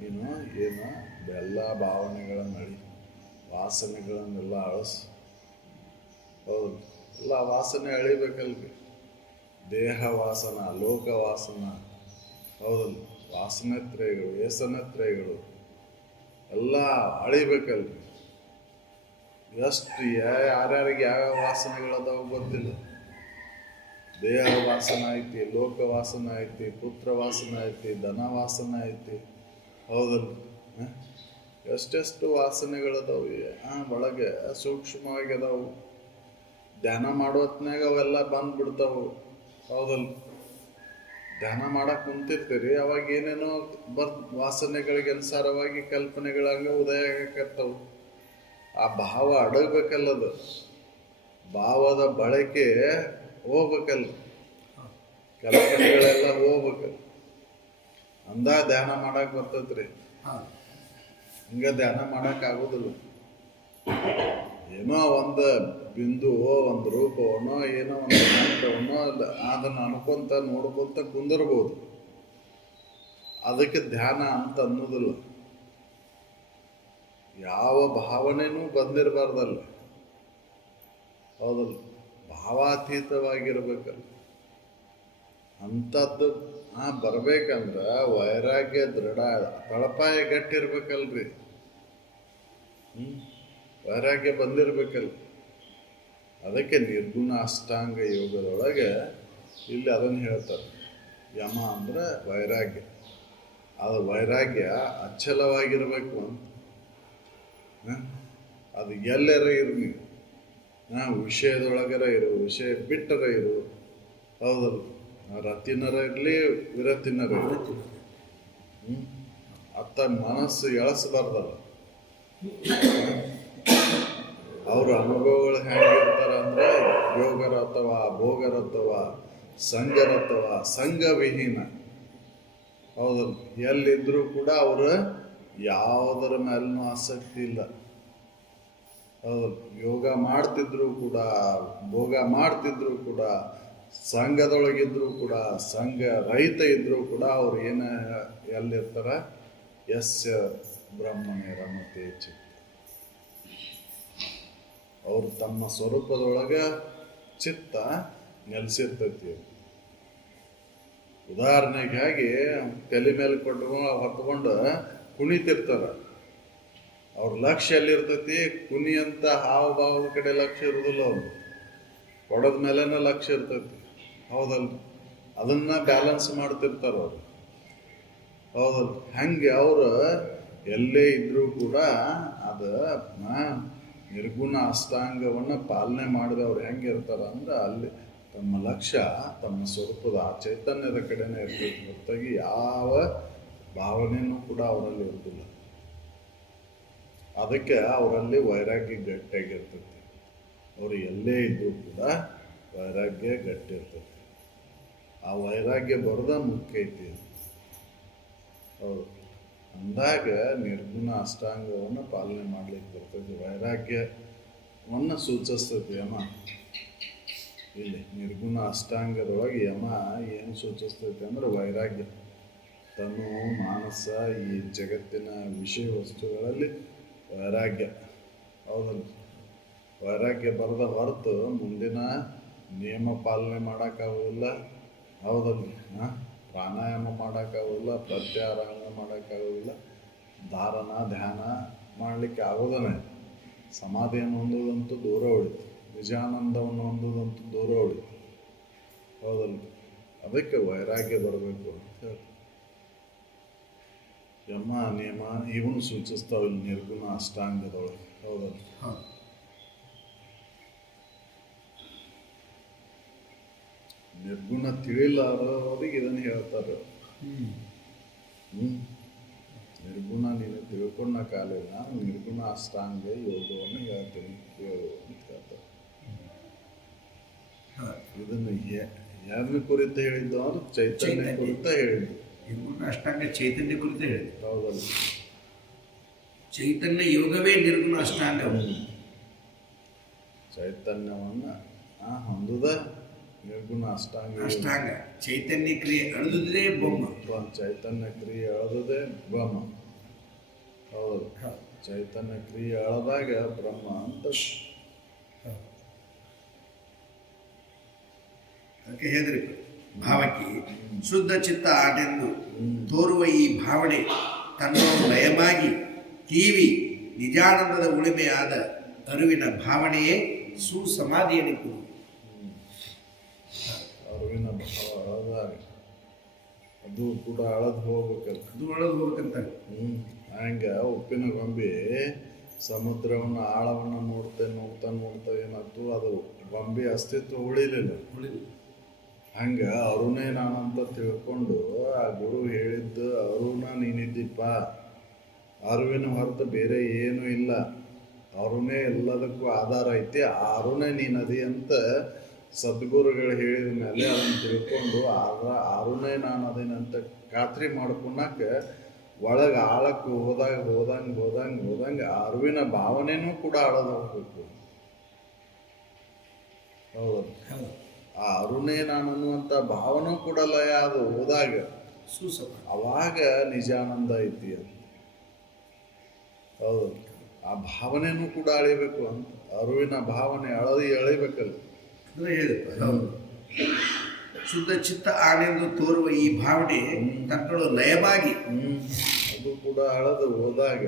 ನೀನು ಏನು ಎಲ್ಲ ಭಾವನೆಗಳನ್ನು ಅಳಿ, ವಾಸನೆಗಳನ್ನೆಲ್ಲ ಅಳಿಸು. ಹೌದು, ಎಲ್ಲ ವಾಸನೆ ಅಳಿಬೇಕಲ್ರಿ. ದೇಹ ವಾಸನ, ಲೋಕ ವಾಸನ, ಹೌದಲ್ಲ, ವಾಸನತ್ರಯಗಳು, ವ್ಯಸನತ್ರಯಗಳು ಎಲ್ಲ ಅಳಿಬೇಕಲ್ರಿ. ಎಷ್ಟು ಯಾರ್ಯಾರಿಗೆ ಯಾವ್ಯಾವ ವಾಸನೆಗಳದಾವ ಗೊತ್ತಿಲ್ಲ. ದೇಹ ವಾಸನ ಐತಿ, ಲೋಕ ವಾಸನ ಐತಿ, ಪುತ್ರ ವಾಸನ ಐತಿ, ಧನ ವಾಸನ ಐತಿ, ಹೌದಲ್ಲ. ಎಷ್ಟೆಷ್ಟು ವಾಸನೆಗಳದಾವು ಒಳಗೆ ಸೂಕ್ಷ್ಮವಾಗಿ ಅದಾವು. ಧ್ಯಾನ ಮಾಡೋತ್ನಾಗ ಅವೆಲ್ಲ ಬಂದ್ಬಿಡ್ತಾವು, ಹೌದಲ್ಲ. ಧ್ಯಾನ ಮಾಡಕ್ಕೆ ಕುಂತಿರ್ತೀರಿ, ಅವಾಗ ಏನೇನೋ ವಾಸನೆಗಳಿಗೆ ಅನುಸಾರವಾಗಿ ಕಲ್ಪನೆಗಳಂಗ ಉದಯ ಆಗಕತ್ತವು. ಆ ಭಾವ ಅಡಗಬೇಕಲ್ಲದು, ಭಾವದ ಬಳಕೆ ಹೋಗ್ಬೇಕಲ್ಲ, ಕಲ್ಪನೆಗಳೆಲ್ಲ ಹೋಗ್ಬೇಕಲ್ಲ, ಅಂದ ಧ್ಯಾನ ಮಾಡಕ್ ಬರ್ತೈತ್ರಿ. ಹಿಂಗ ಧ್ಯಾನ ಮಾಡಕ್ ಆಗೋದಿಲ್ಲ. ಏನೋ ಒಂದು ಬಿಂದುವೋ, ಒಂದು ರೂಪವನ್ನೋ, ಏನೋ ಒಂದು ಮಂತ್ರವನ್ನೋ ಅದನ್ನ ಅನ್ಕೊಂತ ನೋಡ್ಕೊಂತ ಕುಂದಿರ್ಬೋದು. ಅದಕ್ಕೆ ಧ್ಯಾನ ಅಂತ ಅನ್ನೋದಿಲ್ಲ. ಯಾವ ಭಾವನೆನೂ ಬಂದಿರಬಾರ್ದಲ್ಲ, ಹೌದಲ್ಲ. ಭಾವಾತೀತವಾಗಿರ್ಬೇಕಲ್ಲ. ಅಂಥದ್ದು ಬರ್ಬೇಕಂದ್ರ ವೈರಾಗ್ಯ ದೃಢ, ತಳಪಾಯ ಗಟ್ಟಿರ್ಬೇಕಲ್ರಿ. ವೈರಾಗ್ಯ ಬಂದಿರ್ಬೇಕಲ್ಲ. ಅದಕ್ಕೆ ನಿರ್ಗುಣ ಅಷ್ಟಾಂಗ ಯೋಗದೊಳಗೆ ಇಲ್ಲಿ ಅದನ್ನು ಹೇಳ್ತಾರೆ. ಯಮ ಅಂದ್ರೆ ವೈರಾಗ್ಯ. ಅದು ವೈರಾಗ್ಯ ಅಚ್ಚಲವಾಗಿರ್ಬೇಕು ಅಂತ. ಅದು ಎಲ್ಲರ ಇರು, ವಿಷಯದೊಳಗರ ಇರು, ವಿಷಯ ಬಿಟ್ಟರ ಇರು, ಹೌದಲ್ಲ. ರತಿನರ ಇರಲಿ, ವಿರತಿನರ ಇರಲಿ, ಅತ್ತ ಮನಸ್ಸು ಎಳಸಬಾರ್ದಲ್ಲ. ಅವ್ರ ಅನುಭವಗಳು ಹೆಂಗಿರ್ತಾರ ಅಂದ್ರೆ ಯೋಗರಥವ, ಭೋಗರಥವ, ಸಂಘರಥವ, ಸಂಘವಿಹೀನ, ಹೌದಲ್ಲ. ಎಲ್ಲಿದ್ರೂ ಕೂಡ ಅವ್ರ ಯಾವುದರ ಮೇಲೂ ಆಸಕ್ತಿ ಇಲ್ಲ, ಹೌದಲ್ಲ. ಯೋಗ ಮಾಡ್ತಿದ್ರು ಕೂಡ, ಭೋಗ ಮಾಡ್ತಿದ್ರು ಕೂಡ, ಸಂಘದೊಳಗಿದ್ರು ಕೂಡ, ಸಂಘ ರಹಿತ ಇದ್ರು ಕೂಡ ಅವ್ರು ಎಲ್ಲಿರ್ತಾರ? ಯಸ್ಯ ಬ್ರಹ್ಮಣೆ ರಮತೆ ಚಿತ್ತ. ಅವ್ರು ತಮ್ಮ ಸ್ವರೂಪದೊಳಗ ಚಿತ್ತ ನೆಲೆಸಿರ್ತೈತಿ. ಉದಾಹರಣೆಗಾಗಿ ತಲೆ ಮೇಲೆ ಹೊತ್ಕೊಂಡು ಕುಣಿತಿರ್ತಾರ. ಅವ್ರ ಲಕ್ಷ್ಯ ಎಲ್ಲಿರ್ತೈತಿ? ಕುಣಿಯಂತ ಹಾವ ಭಾವದ ಕಡೆ ಲಕ್ಷ್ಯ ಇರೋದಿಲ್ಲ. ಅವ್ರು ಕೊಡದ ಮೇಲೆನ ಲಕ್ಷ್ಯ ಇರ್ತೈತಿ, ಹೌದಲ್ರಿ. ಅದನ್ನ ಬ್ಯಾಲೆನ್ಸ್ ಮಾಡ್ತಿರ್ತಾರ ಅವ್ರು, ಹೌದಲ್ರಿ. ಹಂಗೆ ಅವ್ರು ಎಲ್ಲೇ ಇದ್ರೂ ಕೂಡ ಅದ ನಿರ್ಗುಣ ಅಷ್ಟಾಂಗವನ್ನು ಪಾಲನೆ ಮಾಡಿದ ಅವ್ರು ಹೆಂಗಿರ್ತಾರ ಅಂದ್ರೆ ಅಲ್ಲಿ ತಮ್ಮ ಲಕ್ಷ್ಯ ತಮ್ಮ ಸ್ವರೂಪದ ಆ ಚೈತನ್ಯದ ಕಡೆನೇ ಇರ್ತೈತಿ, ಹೊರತಾಗಿ ಯಾವ ಭಾವನೆಯೂ ಕೂಡ ಅವರಲ್ಲಿ ಇರೋದಿಲ್ಲ. ಅದಕ್ಕೆ ಅವರಲ್ಲಿ ವೈರಾಗ್ಯ ಗಟ್ಟಿಯಾಗಿರ್ತೈತಿ. ಅವರು ಎಲ್ಲೇ ಇದ್ರೂ ಕೂಡ ವೈರಾಗ್ಯ ಗಟ್ಟಿ ಇರ್ತೈತಿ. ಆ ವೈರಾಗ್ಯ ಬರೋದ ಮುಖ್ಯ ಐತಿ. ಹೌದು, ಅಂದಾಗ ನಿರ್ಗುಣ ಅಷ್ಟಾಂಗವನ್ನು ಪಾಲನೆ ಮಾಡ್ಲಿಕ್ಕೆ ಬರ್ತೈತಿ. ವೈರಾಗ್ಯವನ್ನು ಸೂಚಿಸ್ತೈತಿ ಯಮ. ಇಲ್ಲಿ ನಿರ್ಗುಣ ಅಷ್ಟಾಂಗದೊಳಗೆ ಯಮ ಏನು ಸೂಚಿಸ್ತೈತಿ ಅಂದ್ರೆ ವೈರಾಗ್ಯ. ತನು ಮಾನಸ ಈ ಜಗತ್ತಿನ ವಿಷಯ ವಸ್ತುಗಳಲ್ಲಿ ವೈರಾಗ್ಯ, ಹೌದಲ್ಲ. ವೈರಾಗ್ಯ ಬರದ ಹೊರತು ಮುಂದಿನ ನಿಯಮ ಪಾಲನೆ ಮಾಡೋಕ್ಕಾಗೋದಿಲ್ಲ, ಹೌದಲ್ಲ. ಪ್ರಾಣಾಯಾಮ ಮಾಡೋಕ್ಕಾಗೋದಿಲ್ಲ, ಪ್ರತ್ಯಾಹಾರ ಮಾಡೋಕ್ಕಾಗೋದಿಲ್ಲ, ಧಾರಣ ಧ್ಯಾನ ಮಾಡಲಿಕ್ಕೆ ಆಗೋದನೇ. ಸಮಾಧಿಯನ್ನು ಹೊಂದೋದಂತೂ ದೂರ ಉಳಿತು, ನಿಜಾನಂದವನ್ನು ಹೊಂದೋದಂತೂ ದೂರ ಉಳಿತು, ಹೌದಲ್ಲ. ಅದಕ್ಕೆ ವೈರಾಗ್ಯ ಬರಬೇಕು ಅಂತ ಹೇಳ್ತಾರೆ. ಯಮ ನಿಯಮ ಇವನು ಸೂಚಿಸ್ತಾವ ಇಲ್ಲಿ ನಿರ್ಗುಣ ಅಷ್ಟಾಂಗದೊಳಗೆ, ಹೌದಲ್ಲ. ನಿರ್ಗುಣ ತಿಳಿಲಾರವ್ರಿಗೆ ಇದನ್ನು ಹೇಳ್ತಾರೆ. ನಿರ್ಗುಣ ನೀನು ತಿಳ್ಕೊಂಡ ಕಾಲಿಲ್ಲ, ನಿರ್ಗುಣ ಅಷ್ಟಾಂಗ ಯೋಗವನ್ನು ಹೇಳ್ತೀನಿ ಕೇಳು ಅಂತ ಹೇಳ್ತಾರೆ. ಇದನ್ನು ಯಾರನ್ನ ಕುರಿತು ಹೇಳಿದ್ದು ಅಂದ್ರೆ ಚೈತನ್ಯ ಚೈತನ್ಯ. ಕುರಿತ ಹೇಳಿದ್ದು. ನಿರ್ಗುಣ ಅಷ್ಟಾಂಗ ಚೈತನ್ಯ ಕುರಿತು ಹೇಳಿದೆ. ಹೌದಲ್ಲ? ಚೈತನ್ಯ ಯೋಗವೇ ನಿರ್ಗುಣ ಅಷ್ಟಾಂಗ. ಚೈತನ್ಯವನ್ನ ಹೊಂದುದ ನಿರ್ಗುಣ ಅಷ್ಟಾಂಗ. ಅಷ್ಟಾಂಗ ಚೈತನ್ಯ ಕ್ರಿಯೆ ಅಳಿದುದೇ ಬೊಮ್ಮ. ಚೈತನ್ಯ ಕ್ರಿಯೆ ಅಳದುದೇ ಬ್ರಹ್ಮ. ಹೌದು. ಚೈತನ್ಯ ಕ್ರಿಯೆ ಅಳದಾಗ ಬ್ರಹ್ಮ ಅಂತ. ಅದಕ್ಕೆ ಹೇಳಿದ್ರಿ ಭಾವಕ್ಕೆ ಶುದ್ಧ ಚಿತ್ತ ಆಟೆಂದು ತೋರುವ ಈ ಭಾವನೆ ತನ್ನನ್ನು ಲಯವಾಗಿ ತೀವಿ ನಿಜಾನಂದದ ಉಳಿಮೆಯಾದ ಅರಿವಿನ ಭಾವನೆಯೇ ಸುಸಮಾಧಿಯನಿತ್ತು. ಅರಿವಿನ ಭಾವ ಅಳದಾಗ ಅದು ಕೂಡ ಅಳದು ಹೋಗ್ಬೇಕಲ್ಲ. ಅದು ಒಳಗೆ ಹೋಗ್ಬೇಕಂತ. ಹಂಗ ಉಪ್ಪಿನ ಗೊಂಬೆ ಸಮುದ್ರವನ್ನು ಆಳವನ್ನು ನೋಡ್ತಾ ಏನಾಯ್ತು, ಅದು ಗೊಂಬೆ ಅಸ್ತಿತ್ವ ಉಳಿಲಿಲ್ಲ. ಹಂಗ ಅರುಣೇ ನಾನಂತ ತಿಳ್ಕೊಂಡು ಆ ಗುರು ಹೇಳಿದ್ದು ಅರುಣ ನೀನಿದ್ದೀಪ್ಪ, ಅರುವಿನ ಹೊರತು ಬೇರೆ ಏನೂ ಇಲ್ಲ, ಅರುಣೇ ಎಲ್ಲದಕ್ಕೂ ಆಧಾರ ಐತಿ, ಆ ಅರುಣೇ ನೀನದಿ ಅಂತ ಸದ್ಗುರುಗಳು ಹೇಳಿದ ಮೇಲೆ ಅದನ್ನು ತಿಳ್ಕೊಂಡು ಅರುಣೇ ನಾನು ಅದೇನಂತ ಖಾತ್ರಿ ಮಾಡ್ಕೊಳಕ ಒಳಗೆ ಆಳಕ್ಕೆ ಹೋದಂಗೆ ಅರಿವಿನ ಭಾವನೆನೂ ಕೂಡ ಆಳದ ಹೋಗ್ಬೇಕು. ಹೌದು. ಆ ಅರುಣೇ ನಾನು ಅನ್ನುವಂಥ ಭಾವನೂ ಕೂಡ ಲಯ ಅದು ಹೋದಾಗ ಅವಾಗ ನಿಜಾನಂದ ಐತಿ ಅಂತ. ಹೌದು. ಆ ಭಾವನೆನೂ ಕೂಡ ಅಳಿಬೇಕು ಅಂತ. ಅರಿವಿನ ಭಾವನೆ ಎಳಿಬೇಕಲ್ಲ. ಶುದ್ಧ ಚಿತ್ತ ಆನೆಂದು ತೋರುವ ಈ ಭಾವನೆ ತಕ್ಕಳು ಲಯವಾಗಿ ಅದು ಕೂಡ ಅಳದು ಹೋದಾಗ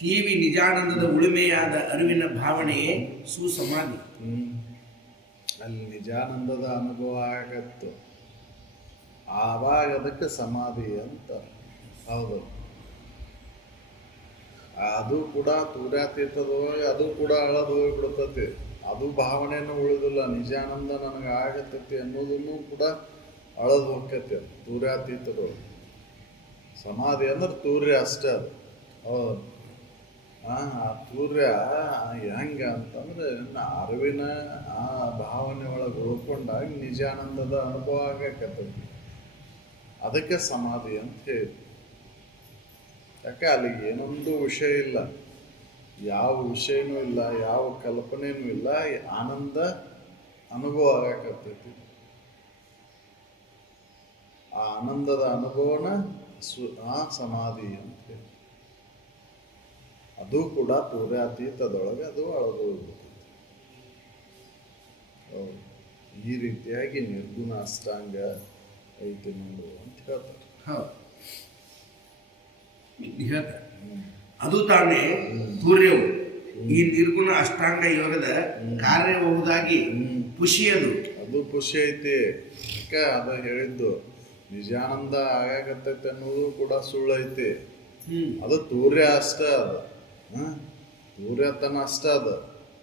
ತೀವಿ ನಿಜಾನಂದದ ಉಳಿಮೆಯಾದ ಅರಿವಿನ ಭಾವನೆಯೇ ಸುಸಮಾಧಿ. ಅಲ್ಲಿ ನಿಜಾನಂದದ ಅನುಭವ ಆಗತ್ತು, ಆವಾಗ ಅದಕ್ಕೆ ಸಮಾಧಿ ಅಂತ. ಹೌದು. ಅದು ಕೂಡ ತೂರ್ಯಾತೀರ್ಥದೊಳಗೆ ಅದು ಕೂಡ ಅಳದು ಹೋಗಿಬಿಡ್ತತಿ. ಅದು ಭಾವನೆಯನ್ನು ಉಳಿದಿಲ್ಲ, ನಿಜಾನಂದ ನನಗೆ ಆಗತ್ತೈತಿ ಅನ್ನೋದನ್ನು ಕೂಡ ಅಳದು ಹೋಗ್ತೈತಿ ತೂರ್ಯಾತೀತದೊಳಗೆ. ಸಮಾಧಿ ಅಂದ್ರೆ ತೂರ್ಯ ಅಷ್ಟೇ ಅದು. ಹೌದು. ಆ ತೂರ್ಯ ಹೆಂಗ ಅಂತಂದ್ರೆ ಅರಿವಿನ ಆ ಭಾವನೆ ಒಳಗೆ ಉಳ್ಕೊಂಡಾಗ ನಿಜಾನಂದದ ಅನುಭವ ಆಗಕತ್ತೈತಿ. ಅದಕ್ಕೆ ಸಮಾಧಿ ಅಂತ ಹೇಳಿ. ಯಾಕೆ ಅಲ್ಲಿ ಏನೊಂದು ವಿಷಯ ಇಲ್ಲ, ಯಾವ ವಿಷಯನೂ ಇಲ್ಲ, ಯಾವ ಕಲ್ಪನೆನೂ ಇಲ್ಲ, ಆನಂದ ಅನುಭವ ಆಗಕತ್ತೈತಿ. ಆ ಆನಂದದ ಅನುಭವನ ಸಮಾಧಿ ಅಂತ ಹೇಳಿ. ಅದು ಕೂಡ ತೂರ್ಯಾತೀತದೊಳಗೆ ಅದು ಅಳದು ಹೋಗ್ತೈತಿ. ಹೌದು. ಈ ರೀತಿಯಾಗಿ ನಿರ್ಗುಣ ಅಷ್ಟಾಂಗ ಐತಿ ನೋಡು ಅಂತ ಹೇಳ್ತಾರೆ. ಅದು ತಾನೇ ತೂರ್ಯವು ಈ ನಿರ್ಗುಣ ಅಷ್ಟಾಂಗ ಯೋಗದ ಕಾರ್ಯಬಹುದಾಗಿ ಪುಷಿಯದು. ಅದು ಖುಷಿ ಐತಿ. ಯಾಕೆ ಅದ ಹೇಳಿದ್ದು ನಿಜಾನಂದ ಆಗಾಕತ್ತೈತಿ ಅನ್ನೋದು ಕೂಡ ಸುಳ್ಳು ಐತಿ. ಅದು ತೂರ್ಯ ಅಷ್ಟ ಅದು. ತೂರ್ಯತನ ಅಷ್ಟ ಅದ.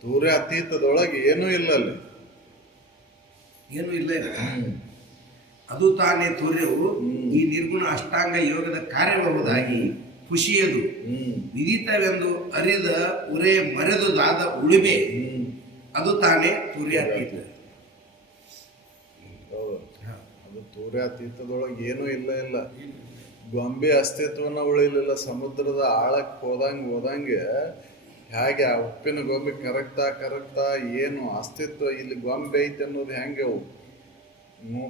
ತೂರ್ಯ ಅತೀತದೊಳಗೆ ಏನೂ ಇಲ್ಲ ಅಲ್ಲಿ, ಏನೂ ಇಲ್ಲ. ಅದು ತಾನೇ ತೂರ್ಯವು ಈ ನಿರ್ಗುಣ ಅಷ್ಟಾಂಗ ಯೋಗದ ಕಾರ್ಯಬಹುದಾಗಿ ಖುಷಿಯದು ವಿದಿತವೆಂದು ಅರಿದ ಉರೇ ಮರೆದುದಾದ ಉಳಿಮೆ ಅದು ತಾನೇ ತೂರ್ಯಾತೀತ. ಅದು ತೂರ್ಯಾತೀತದೊಳಗೆ ಏನೂ ಇಲ್ಲ. ಗೊಂಬೆ ಅಸ್ತಿತ್ವನ ಉಳಿಲಿಲ್ಲ. ಸಮುದ್ರದ ಆಳಕ್ಕೆ ಹೋದಂಗೆ ಹೇಗೆ ಆ ಉಪ್ಪಿನ ಗೊಂಬೆ ಕರಗ್ತಾ ಏನು ಅಸ್ತಿತ್ವ ಇಲ್ಲಿ ಗೊಂಬೆ ಐತೆ ಅನ್ನೋದು ಹೆಂಗೆ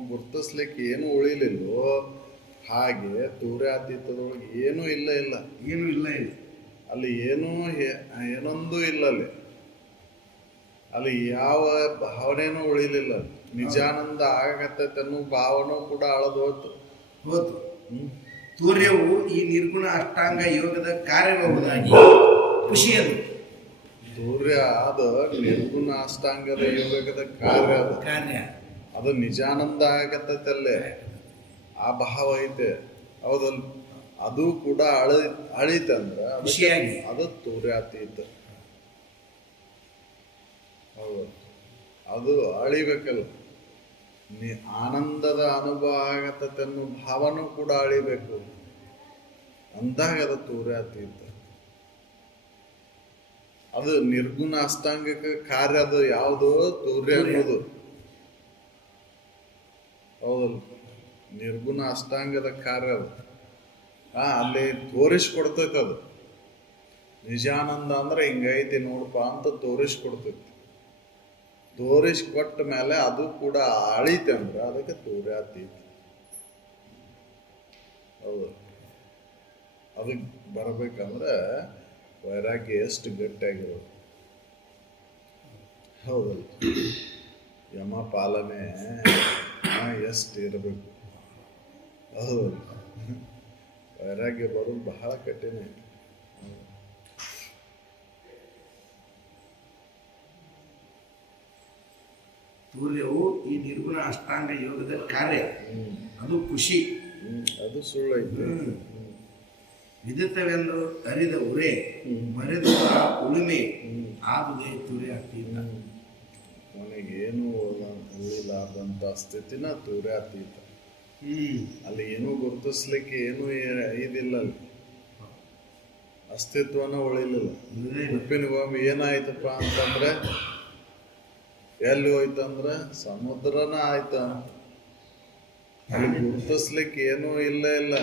ಗುರ್ತಿಸ್ಲಿಕ್ಕೆ ಏನೂ ಉಳಿಲಿಲ್ಲೋ ಹಾಗೆ ತೂರ್ಯಾತೀತದೊಳಗೆ ಏನೂ ಇಲ್ಲ. ಅಲ್ಲಿ ಏನೊಂದು ಇಲ್ಲ. ಅಲ್ಲಿ ಯಾವ ಭಾವನೆನೂ ಉಳಿಲಿಲ್ಲ. ನಿಜಾನಂದ ಆಗತ್ತೈತೆ ಅನ್ನೋ ಭಾವನೂ ಕೂಡ ಅಳದು ಹೋತು. ತೂರ್ಯವು ಈ ನಿರ್ಗುಣ ಅಷ್ಟಾಂಗ ಯೋಗದ ಕಾರ್ಯಬಹುದಾಗಿ ಖುಷಿಯದು. ತೂರ್ಯ ಅದು ನಿರ್ಗುಣ ಅಷ್ಟಾಂಗದ ಯೋಗದ ಕಾರ್ಯ ಅದು ನಿಜಾನಂದ ಆಗತ್ತಲ್ಲೇ ಆ ಭಾವ ಐತೆ. ಹೌದಲ್ಲ? ಅದು ಕೂಡ ಅಳಿತಂದ್ರೆ ಅದು ತೂರ್ಯಾತೀತ. ಹೌದು. ಅದು ಅಳಿಬೇಕಲ್ಲ. ಆನಂದದ ಅನುಭವ ಆಗತ್ತೆ ಅನ್ನೋ ಭಾವನೂ ಕೂಡ ಅಳಿಬೇಕು. ಅಂದಾಗ ಅದು ತೂರ್ಯಾತೀತ. ಅದು ನಿರ್ಗುಣ ಅಷ್ಟಾಂಗಕ್ಕೆ ಕಾರ್ಯ ಅದು ಯಾವುದು? ತೂರ್ಯ ಅನ್ನೋದು. ಹೌದಲ್ಲ, ನಿರ್ಗುಣ ಅಷ್ಟಾಂಗದ ಕಾರ್ಯ ಅದು. ಅಲ್ಲಿ ತೋರಿಸ್ಕೊಡ್ತೈತೆ ಅದು. ನಿಜಾನಂದ ಅಂದ್ರೆ ಹಿಂಗೈತಿ ನೋಡಪ್ಪ ಅಂತ ತೋರಿಸ್ಕೊಡ್ತೈತಿ. ತೋರಿಸ್ಕೊಟ್ಟ ಮೇಲೆ ಅದು ಕೂಡ ಅಳಿತೆ ಅಂದ್ರೆ ಅದಕ್ಕೆ ತೂರ್ಯಾತೀತ. ಹೌದು, ಅದಕ್ಕೆ ಬರಬೇಕಂದ್ರೆ ವೈರಾಗ್ಯ ಎಷ್ಟು ಗಟ್ಟಿಯಾಗಿರೋದು. ಹೌದಲ್ಲ, ಯಮ ಪಾಲನೆ ಎಷ್ಟು ಇರಬೇಕು. ಹೌದಲ್ಲ, ವೈರಾಗ್ಯ ಬರೋದು ಬಹಳ ಕಠಿಣ. ತೂರ್ಯವು ಈ ನಿರ್ಗುಣ ಅಷ್ಟಾಂಗ ಯೋಗದ ಕಾರ್ಯ. ಅದು ಖುಷಿ, ಅದು ಸುಳ್ಳೈತೆ. ವಿದಿತವೆಂದು ಅರಿದ ಉರೆ ಮರೆದ ಉಳುಮೆ ಆದುದೇ ತುರ್ಯಾತೀತ. ಅವನಿಗೇನು ಉಳಿಲಾರ್ದಂಥ ಸ್ಥಿತಿನ ತುರ್ಯಾತೀತ. ಅಲ್ಲಿ ಏನೂ ಗುರುತಿಸ್ಲಿಕ್ಕೆ ಏನೂ ಇದಿಲ್ಲ, ಅಲ್ಲಿ ಅಸ್ತಿತ್ವನ ಉಳಿಲಿಲ್ಲ. ಉಪ್ಪಿನ ಗೋಂಬಿ ಏನಾಯ್ತಪ್ಪ ಅಂತಂದ್ರೆ ಎಲ್ಲಿ ಹೋಯ್ತಂದ್ರೆ ಸಮುದ್ರನ ಆಯ್ತ. ಅಲ್ಲಿ ಗುರುತಿಸ್ಲಿಕ್ಕೆ ಏನೂ ಇಲ್ಲ.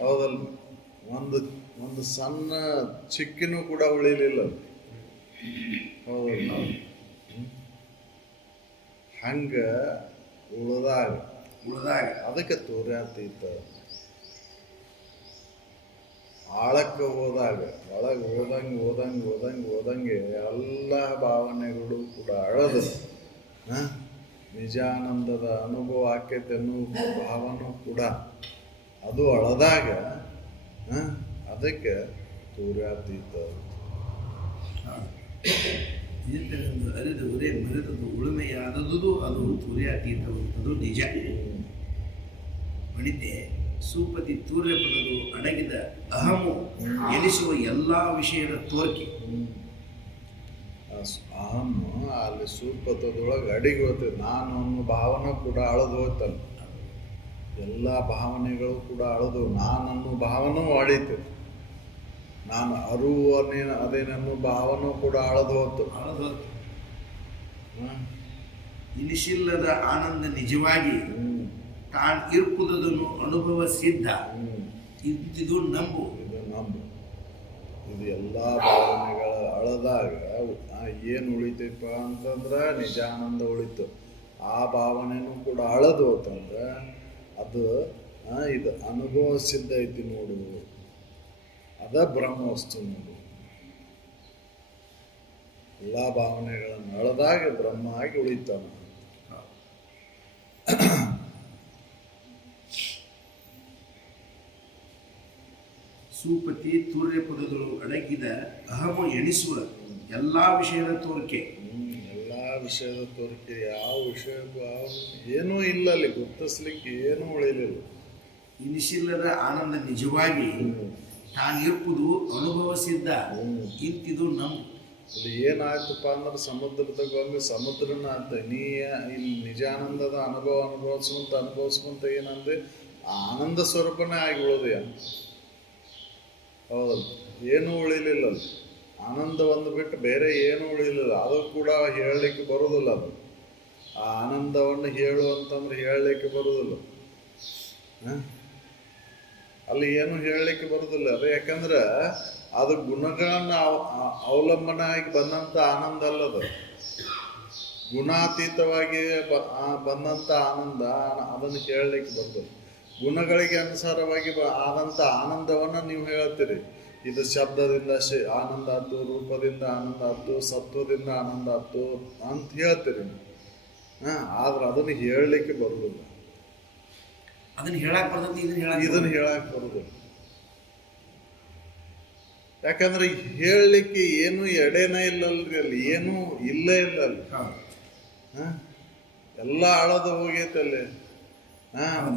ಹೌದಲ್ಲ, ಒಂದು ಸಣ್ಣ ಚಿಕ್ಕಿನೂ ಕೂಡ ಉಳಿಲಿಲ್ಲ. ಹೌದಲ್ಲ, ಹಂಗ ಉಳಿದಾಗ ಅದಕ್ಕೆ ತೂರ್ಯಾತೀತ. ಆಳಕ್ಕೆ ಹೋದಾಗ, ಒಳಗೆ ಹೋದಂಗೆ ಎಲ್ಲ ಭಾವನೆಗಳು ಕೂಡ ಅಳದು ನಿಜಾನಂದದ ಅನುಭವ ಆಕೈತೆ ಅನ್ನೋ ಭಾವನೂ ಕೂಡ ಅದು ಅಳದಾಗ ಅದಕ್ಕೆ ತೂರ್ಯಾತೀತ. ವಿದಿತವೆಂದು ಅರಿದ ಉರೆ ಮರೆದದು ಉಳುಮೆಯಾದದು ಅದು ತುರ್ಯಾತೀತವಂಥದ್ದು ನಿಜ. ಪಣಿತೆ ಸೂಪತಿ ತೂರ್ಯ ಪದದು ಅಡಗಿದ ಅಹಮು ಎನಿಸುವ ಎಲ್ಲ ವಿಷಯದ ತೋರ್ಕೆ. ಅಹಂ ಅಲ್ಲಿ ಸೂಪತದೊಳಗೆ ಅಡಿಗೆ ಹೋಗ್ತದೆ. ನಾನು ಅನ್ನೋ ಭಾವನೆ ಕೂಡ ಅಳದು ಹೋಗ್ತಾನೆ. ಎಲ್ಲ ಭಾವನೆಗಳು ಕೂಡ ಅಳದು ನಾನನ್ನೋ ಭಾವನೂ ಅಳೀತದೆ. ನಾನು ಅದೇನನ್ನೋ ಭಾವನೂ ಕೂಡ ಅಳದು ಹೋತು. ಇನಿಸಿಲ್ಲದ ಆನಂದ ನಿಜವಾಗಿ ತಾನು ಇರುವುದನ್ನು ಅನುಭವ ಸಿದ್ಧ. ಇದು ನಂಬು. ಇದು ಎಲ್ಲ ಭಾವನೆಗಳ ಅಳದಾಗ ಏನು ಉಳಿತೈಪ ಅಂತಂದ್ರೆ ನಿಜಾನಂದ ಉಳಿತು. ಆ ಭಾವನೆನೂ ಕೂಡ ಅಳದು ಹೋತಂದ್ರೆ ಅದು ಇದು ಅನುಭವ ಸಿದ್ಧ ಐತಿ ನೋಡು, ಅದ ಬ್ರಹ್ಮವಸ್ತು ನೋಡು. ಎಲ್ಲ ಭಾವನೆಗಳನ್ನು ಅಳದಾಗ ಬ್ರಹ್ಮ ಆಗಿ ಉಳಿತಾನ. ಸೂಪತಿ ತೂರ್ಯ ಪದಗಳು ಅಡಗಿದ ಅಹಮು ಎಣಿಸುವ ಎಲ್ಲ ವಿಷಯದ ತೋರಿಕೆ. ಎಲ್ಲ ವಿಷಯದ ತೋರಿಕೆ. ಯಾವ ವಿಷಯಕ್ಕೂ ಏನೂ ಇಲ್ಲ, ಅಲ್ಲಿ ಗುರುತಿಸ್ಲಿಕ್ಕೆ ಏನೂ ಉಳಿಲಿಲ್ಲ. ಇನಿಸಿಲ್ಲದ ಆನಂದ ನಿಜವಾಗಿ ತಾನಿರುವುದು ಅನುಭವ ಸಿದ್ಧ. ಇಂತಿದು ನಮ್ಮ ಅಲ್ಲಿ ಏನಾಯ್ತಪ್ಪ ಅಂದ್ರೆ ಸಮುದ್ರದಾಗ ಒಮ್ಮೆ ಸಮುದ್ರನ ಆತ. ನೀ ಇಲ್ಲಿ ನಿಜಾನಂದದ ಅನುಭವಿಸ್ಕೊಂತ ಏನಂದ್ರೆ ಆನಂದ ಸ್ವರೂಪನೇ ಆಗಿ ಉಳಿದೆ. ಹೌದಲ್ಲ, ಏನೂ ಉಳಿಲಿಲ್ಲ. ಆನಂದ ಒಂದು ಬಿಟ್ಟು ಬೇರೆ ಏನೂ ಉಳಿಲಿಲ್ಲ. ಅದು ಕೂಡ ಹೇಳಲಿಕ್ಕೆ ಬರೋದಿಲ್ಲ. ಅದು ಆ ಆನಂದವನ್ನು ಹೇಳು ಅಂತಂದ್ರೆ ಹೇಳಲಿಕ್ಕೆ ಬರೋದಿಲ್ಲ. ಅಲ್ಲಿ ಏನು ಹೇಳಲಿಕ್ಕೆ ಬರೋದಿಲ್ಲ. ಅದು ಯಾಕಂದ್ರೆ ಅದು ಗುಣಗಳನ್ನ ಅವಲಂಬನೆ ಆಗಿ ಬಂದಂಥ ಆನಂದ ಅಲ್ಲದು. ಗುಣಾತೀತವಾಗಿ ಬಂದಂಥ ಆನಂದ, ಅದನ್ನು ಹೇಳಲಿಕ್ಕೆ ಬರೋದಿಲ್ಲ. ಗುಣಗಳಿಗೆ ಅನುಸಾರವಾಗಿ ಆದಂಥ ಆನಂದವನ್ನು ನೀವು ಹೇಳ್ತೀರಿ. ಇದು ಶಬ್ದದಿಂದ ಆನಂದ ಆಯ್ತು, ರೂಪದಿಂದ ಆನಂದ ಆಯ್ತು, ಸತ್ವದಿಂದ ಆನಂದ ಆಯ್ತು ಅಂತ ಹೇಳ್ತೀರಿ. ಆದ್ರೆ ಅದನ್ನು ಹೇಳಲಿಕ್ಕೆ ಬರೋದಿಲ್ಲ. ಅದನ್ನ ಹೇಳಕ್ ಬರ್ತದೆ, ಇದನ್ನು ಹೇಳಕ್ ಬರೋದಿಲ್ಲ. ಯಾಕಂದ್ರೆ ಹೇಳಲಿಕ್ಕೆ ಏನು ಎಡೆನ ಇಲ್ಲಲ್ರಿ. ಅಲ್ಲಿ ಏನೂ ಇಲ್ಲೇ ಇಲ್ಲ ಅಲ್ಲಿ. ಎಲ್ಲ ಅಳದು ಹೋಗೈತೆ ಅಲ್ಲಿ.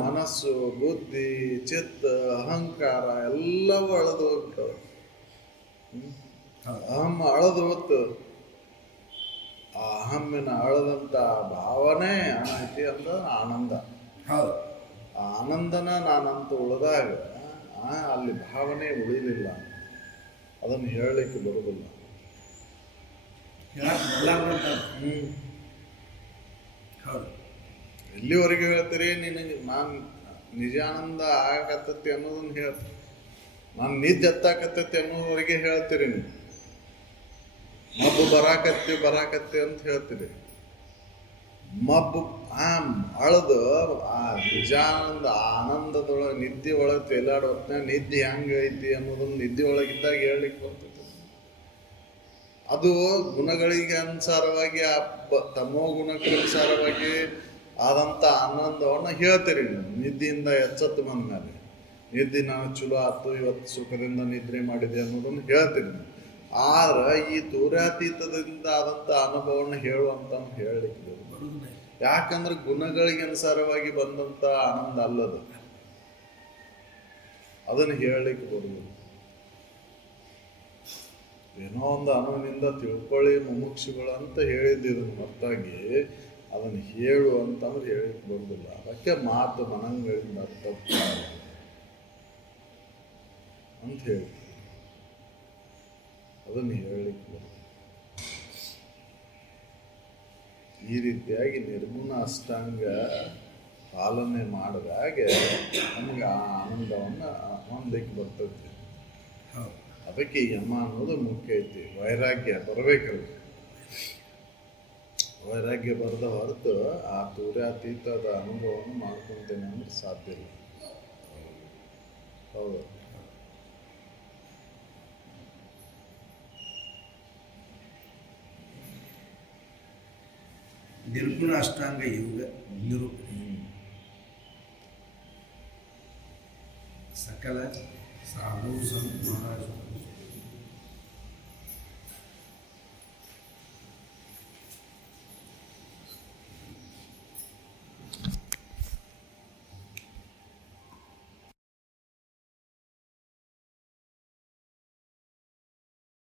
ಮನಸ್ಸು, ಬುದ್ಧಿ, ಚಿತ್ತ, ಅಹಂಕಾರ ಎಲ್ಲವೂ ಅಳದು ಹೋಗ್ತವೆ. ಅಹಂ ಅಳದು ಹೊತ್ತು ಆ ಅಹಮ್ಮಿನ ಅಳದಂತ ಭಾವನೆ ಏನೈತಿ ಅಂದ್ರೆ ಆನಂದ. ಆ ಆನಂದನ ನಾನಂತ ಉಳಿದಾಗ ಅಲ್ಲಿ ಭಾವನೆ ಉಳಿಲಿಲ್ಲ. ಅದನ್ನು ಹೇಳಲಿಕ್ಕೆ ಬರೋದಿಲ್ಲ. ಎಲ್ಲಿವರೆಗೆ ಹೇಳ್ತೀರಿ? ನಿನಗೆ ನಾನು ನಿಜಾನಂದ ಆಗಕತ್ತೈತಿ ಅನ್ನೋದನ್ನ ಹೇಳ, ನಾನು ನಿಜ ಎತ್ತಾಕತ್ತೈತಿ ಅನ್ನೋವರೆಗೆ ಹೇಳ್ತೀರಿ ನೀವು. ಮಬ್ಬು ಬರಾಕತ್ತಿ ಅಂತ ಹೇಳ್ತೀರಿ. ಮಬ್ಬು ಅಳದು ಆ ನಿಜಾನಂದ ಆನಂದದೊಳಗೆ ನಿದ್ದೆ ಒಳಗೆ ತೇಲಾಡೋ ಹೊತ್ನ್ಯಾಗ ನಿದ್ದೆ ಹೆಂಗೆ ಐತಿ ಅನ್ನೋದನ್ನ ನಿದ್ದೆ ಒಳಗಿದ್ದಾಗ ಹೇಳ್ಲಿಕ್ಕೆ ಬರ್ತೈತಿ. ಅದು ಗುಣಗಳಿಗೆ ಅನುಸಾರವಾಗಿ ತಮೋ ಗುಣಕ್ಕನುಸಾರವಾಗಿ ಆದಂಥ ಆನಂದವನ್ನು ಹೇಳ್ತೀರಿ ನೀವು. ನಿದ್ದೆಯಿಂದ ಎಚ್ಚತ್ತು ಬಂದ ಮೇಲೆ ನಿದ್ದೆ ನಾನು ಚಲೋ ಆಯ್ತು, ಇವತ್ತು ಸುಖದಿಂದ ನಿದ್ರೆ ಮಾಡಿದೆ ಅನ್ನೋದನ್ನು ಹೇಳ್ತೀರಿ ನೀವು. ಆದ್ರೆ ಈ ತೂರ್ಯಾತೀತದಿಂದ ಆದಂಥ ಅನುಭವವನ್ನು ಹೇಳುವಂತ ಹೇಳಲಿಕ್ಕೆ ಬರುವುದಿಲ್ಲ. ಯಾಕಂದ್ರೆ ಗುಣಗಳಿಗೆ ಅನುಸಾರವಾಗಿ ಬಂದಂಥ ಆನಂದ ಅಲ್ಲದು, ಅದನ್ನು ಹೇಳಲಿಕ್ಕೆ ಬರುವುದಿಲ್ಲ. ಏನೋ ಒಂದು ಅನುವಿನಿಂದ ತಿಳ್ಕೊಳ್ಳಿ ಮುಮುಕ್ಷುಗಳು ಅಂತ ಹೇಳಿದ್ದನ್ನು ಹೊರತಾಗಿ ಅದನ್ನು ಹೇಳು ಅಂತಂದ್ರೆ ಹೇಳಿಕ್ಕೆ ಬರುವುದಿಲ್ಲ. ಅದಕ್ಕೆ ಮಾತು ಮನಂಗಳಿಂದ ತಪ್ಪು ಅಂತ ಹೇಳಿ ಅದನ್ನು ಹೇಳಲಿಕ್ಕೆ ಬರುವುದಿಲ್ಲ. ಈ ರೀತಿಯಾಗಿ ನಿರ್ಗುಣ ಅಷ್ಟಾಂಗ ಪಾಲನೆ ಮಾಡಿದಾಗ ನಮಗೆ ಆ ಆನಂದವನ್ನು ಹೊಂದಲಿಕ್ಕೆ ಬರ್ತೈತಿ. ಅದಕ್ಕೆ ಯಮ ಅನ್ನೋದು ಮುಖ್ಯ ಐತಿ. ವೈರಾಗ್ಯ ಬರಬೇಕಲ್ಲ, ವೈರಾಗ್ಯ ಬರದ ಹೊರತು ಆ ತೂರ್ಯಾತೀತದ ಅನುಭವವನ್ನು ಮಾಡ್ಕೊತೇನೆ ಅಂದ್ರೆ ಸಾಧ್ಯ ಇಲ್ಲ. ಹೌದು. ನಿರ್ಗುಣ ಅಷ್ಟಾಂಗ ಯೋಗ ನಿರೂಪಣೆ ಸಕಲ ಸಾಧು ಸಂತ ಮಹಾರಾಜರು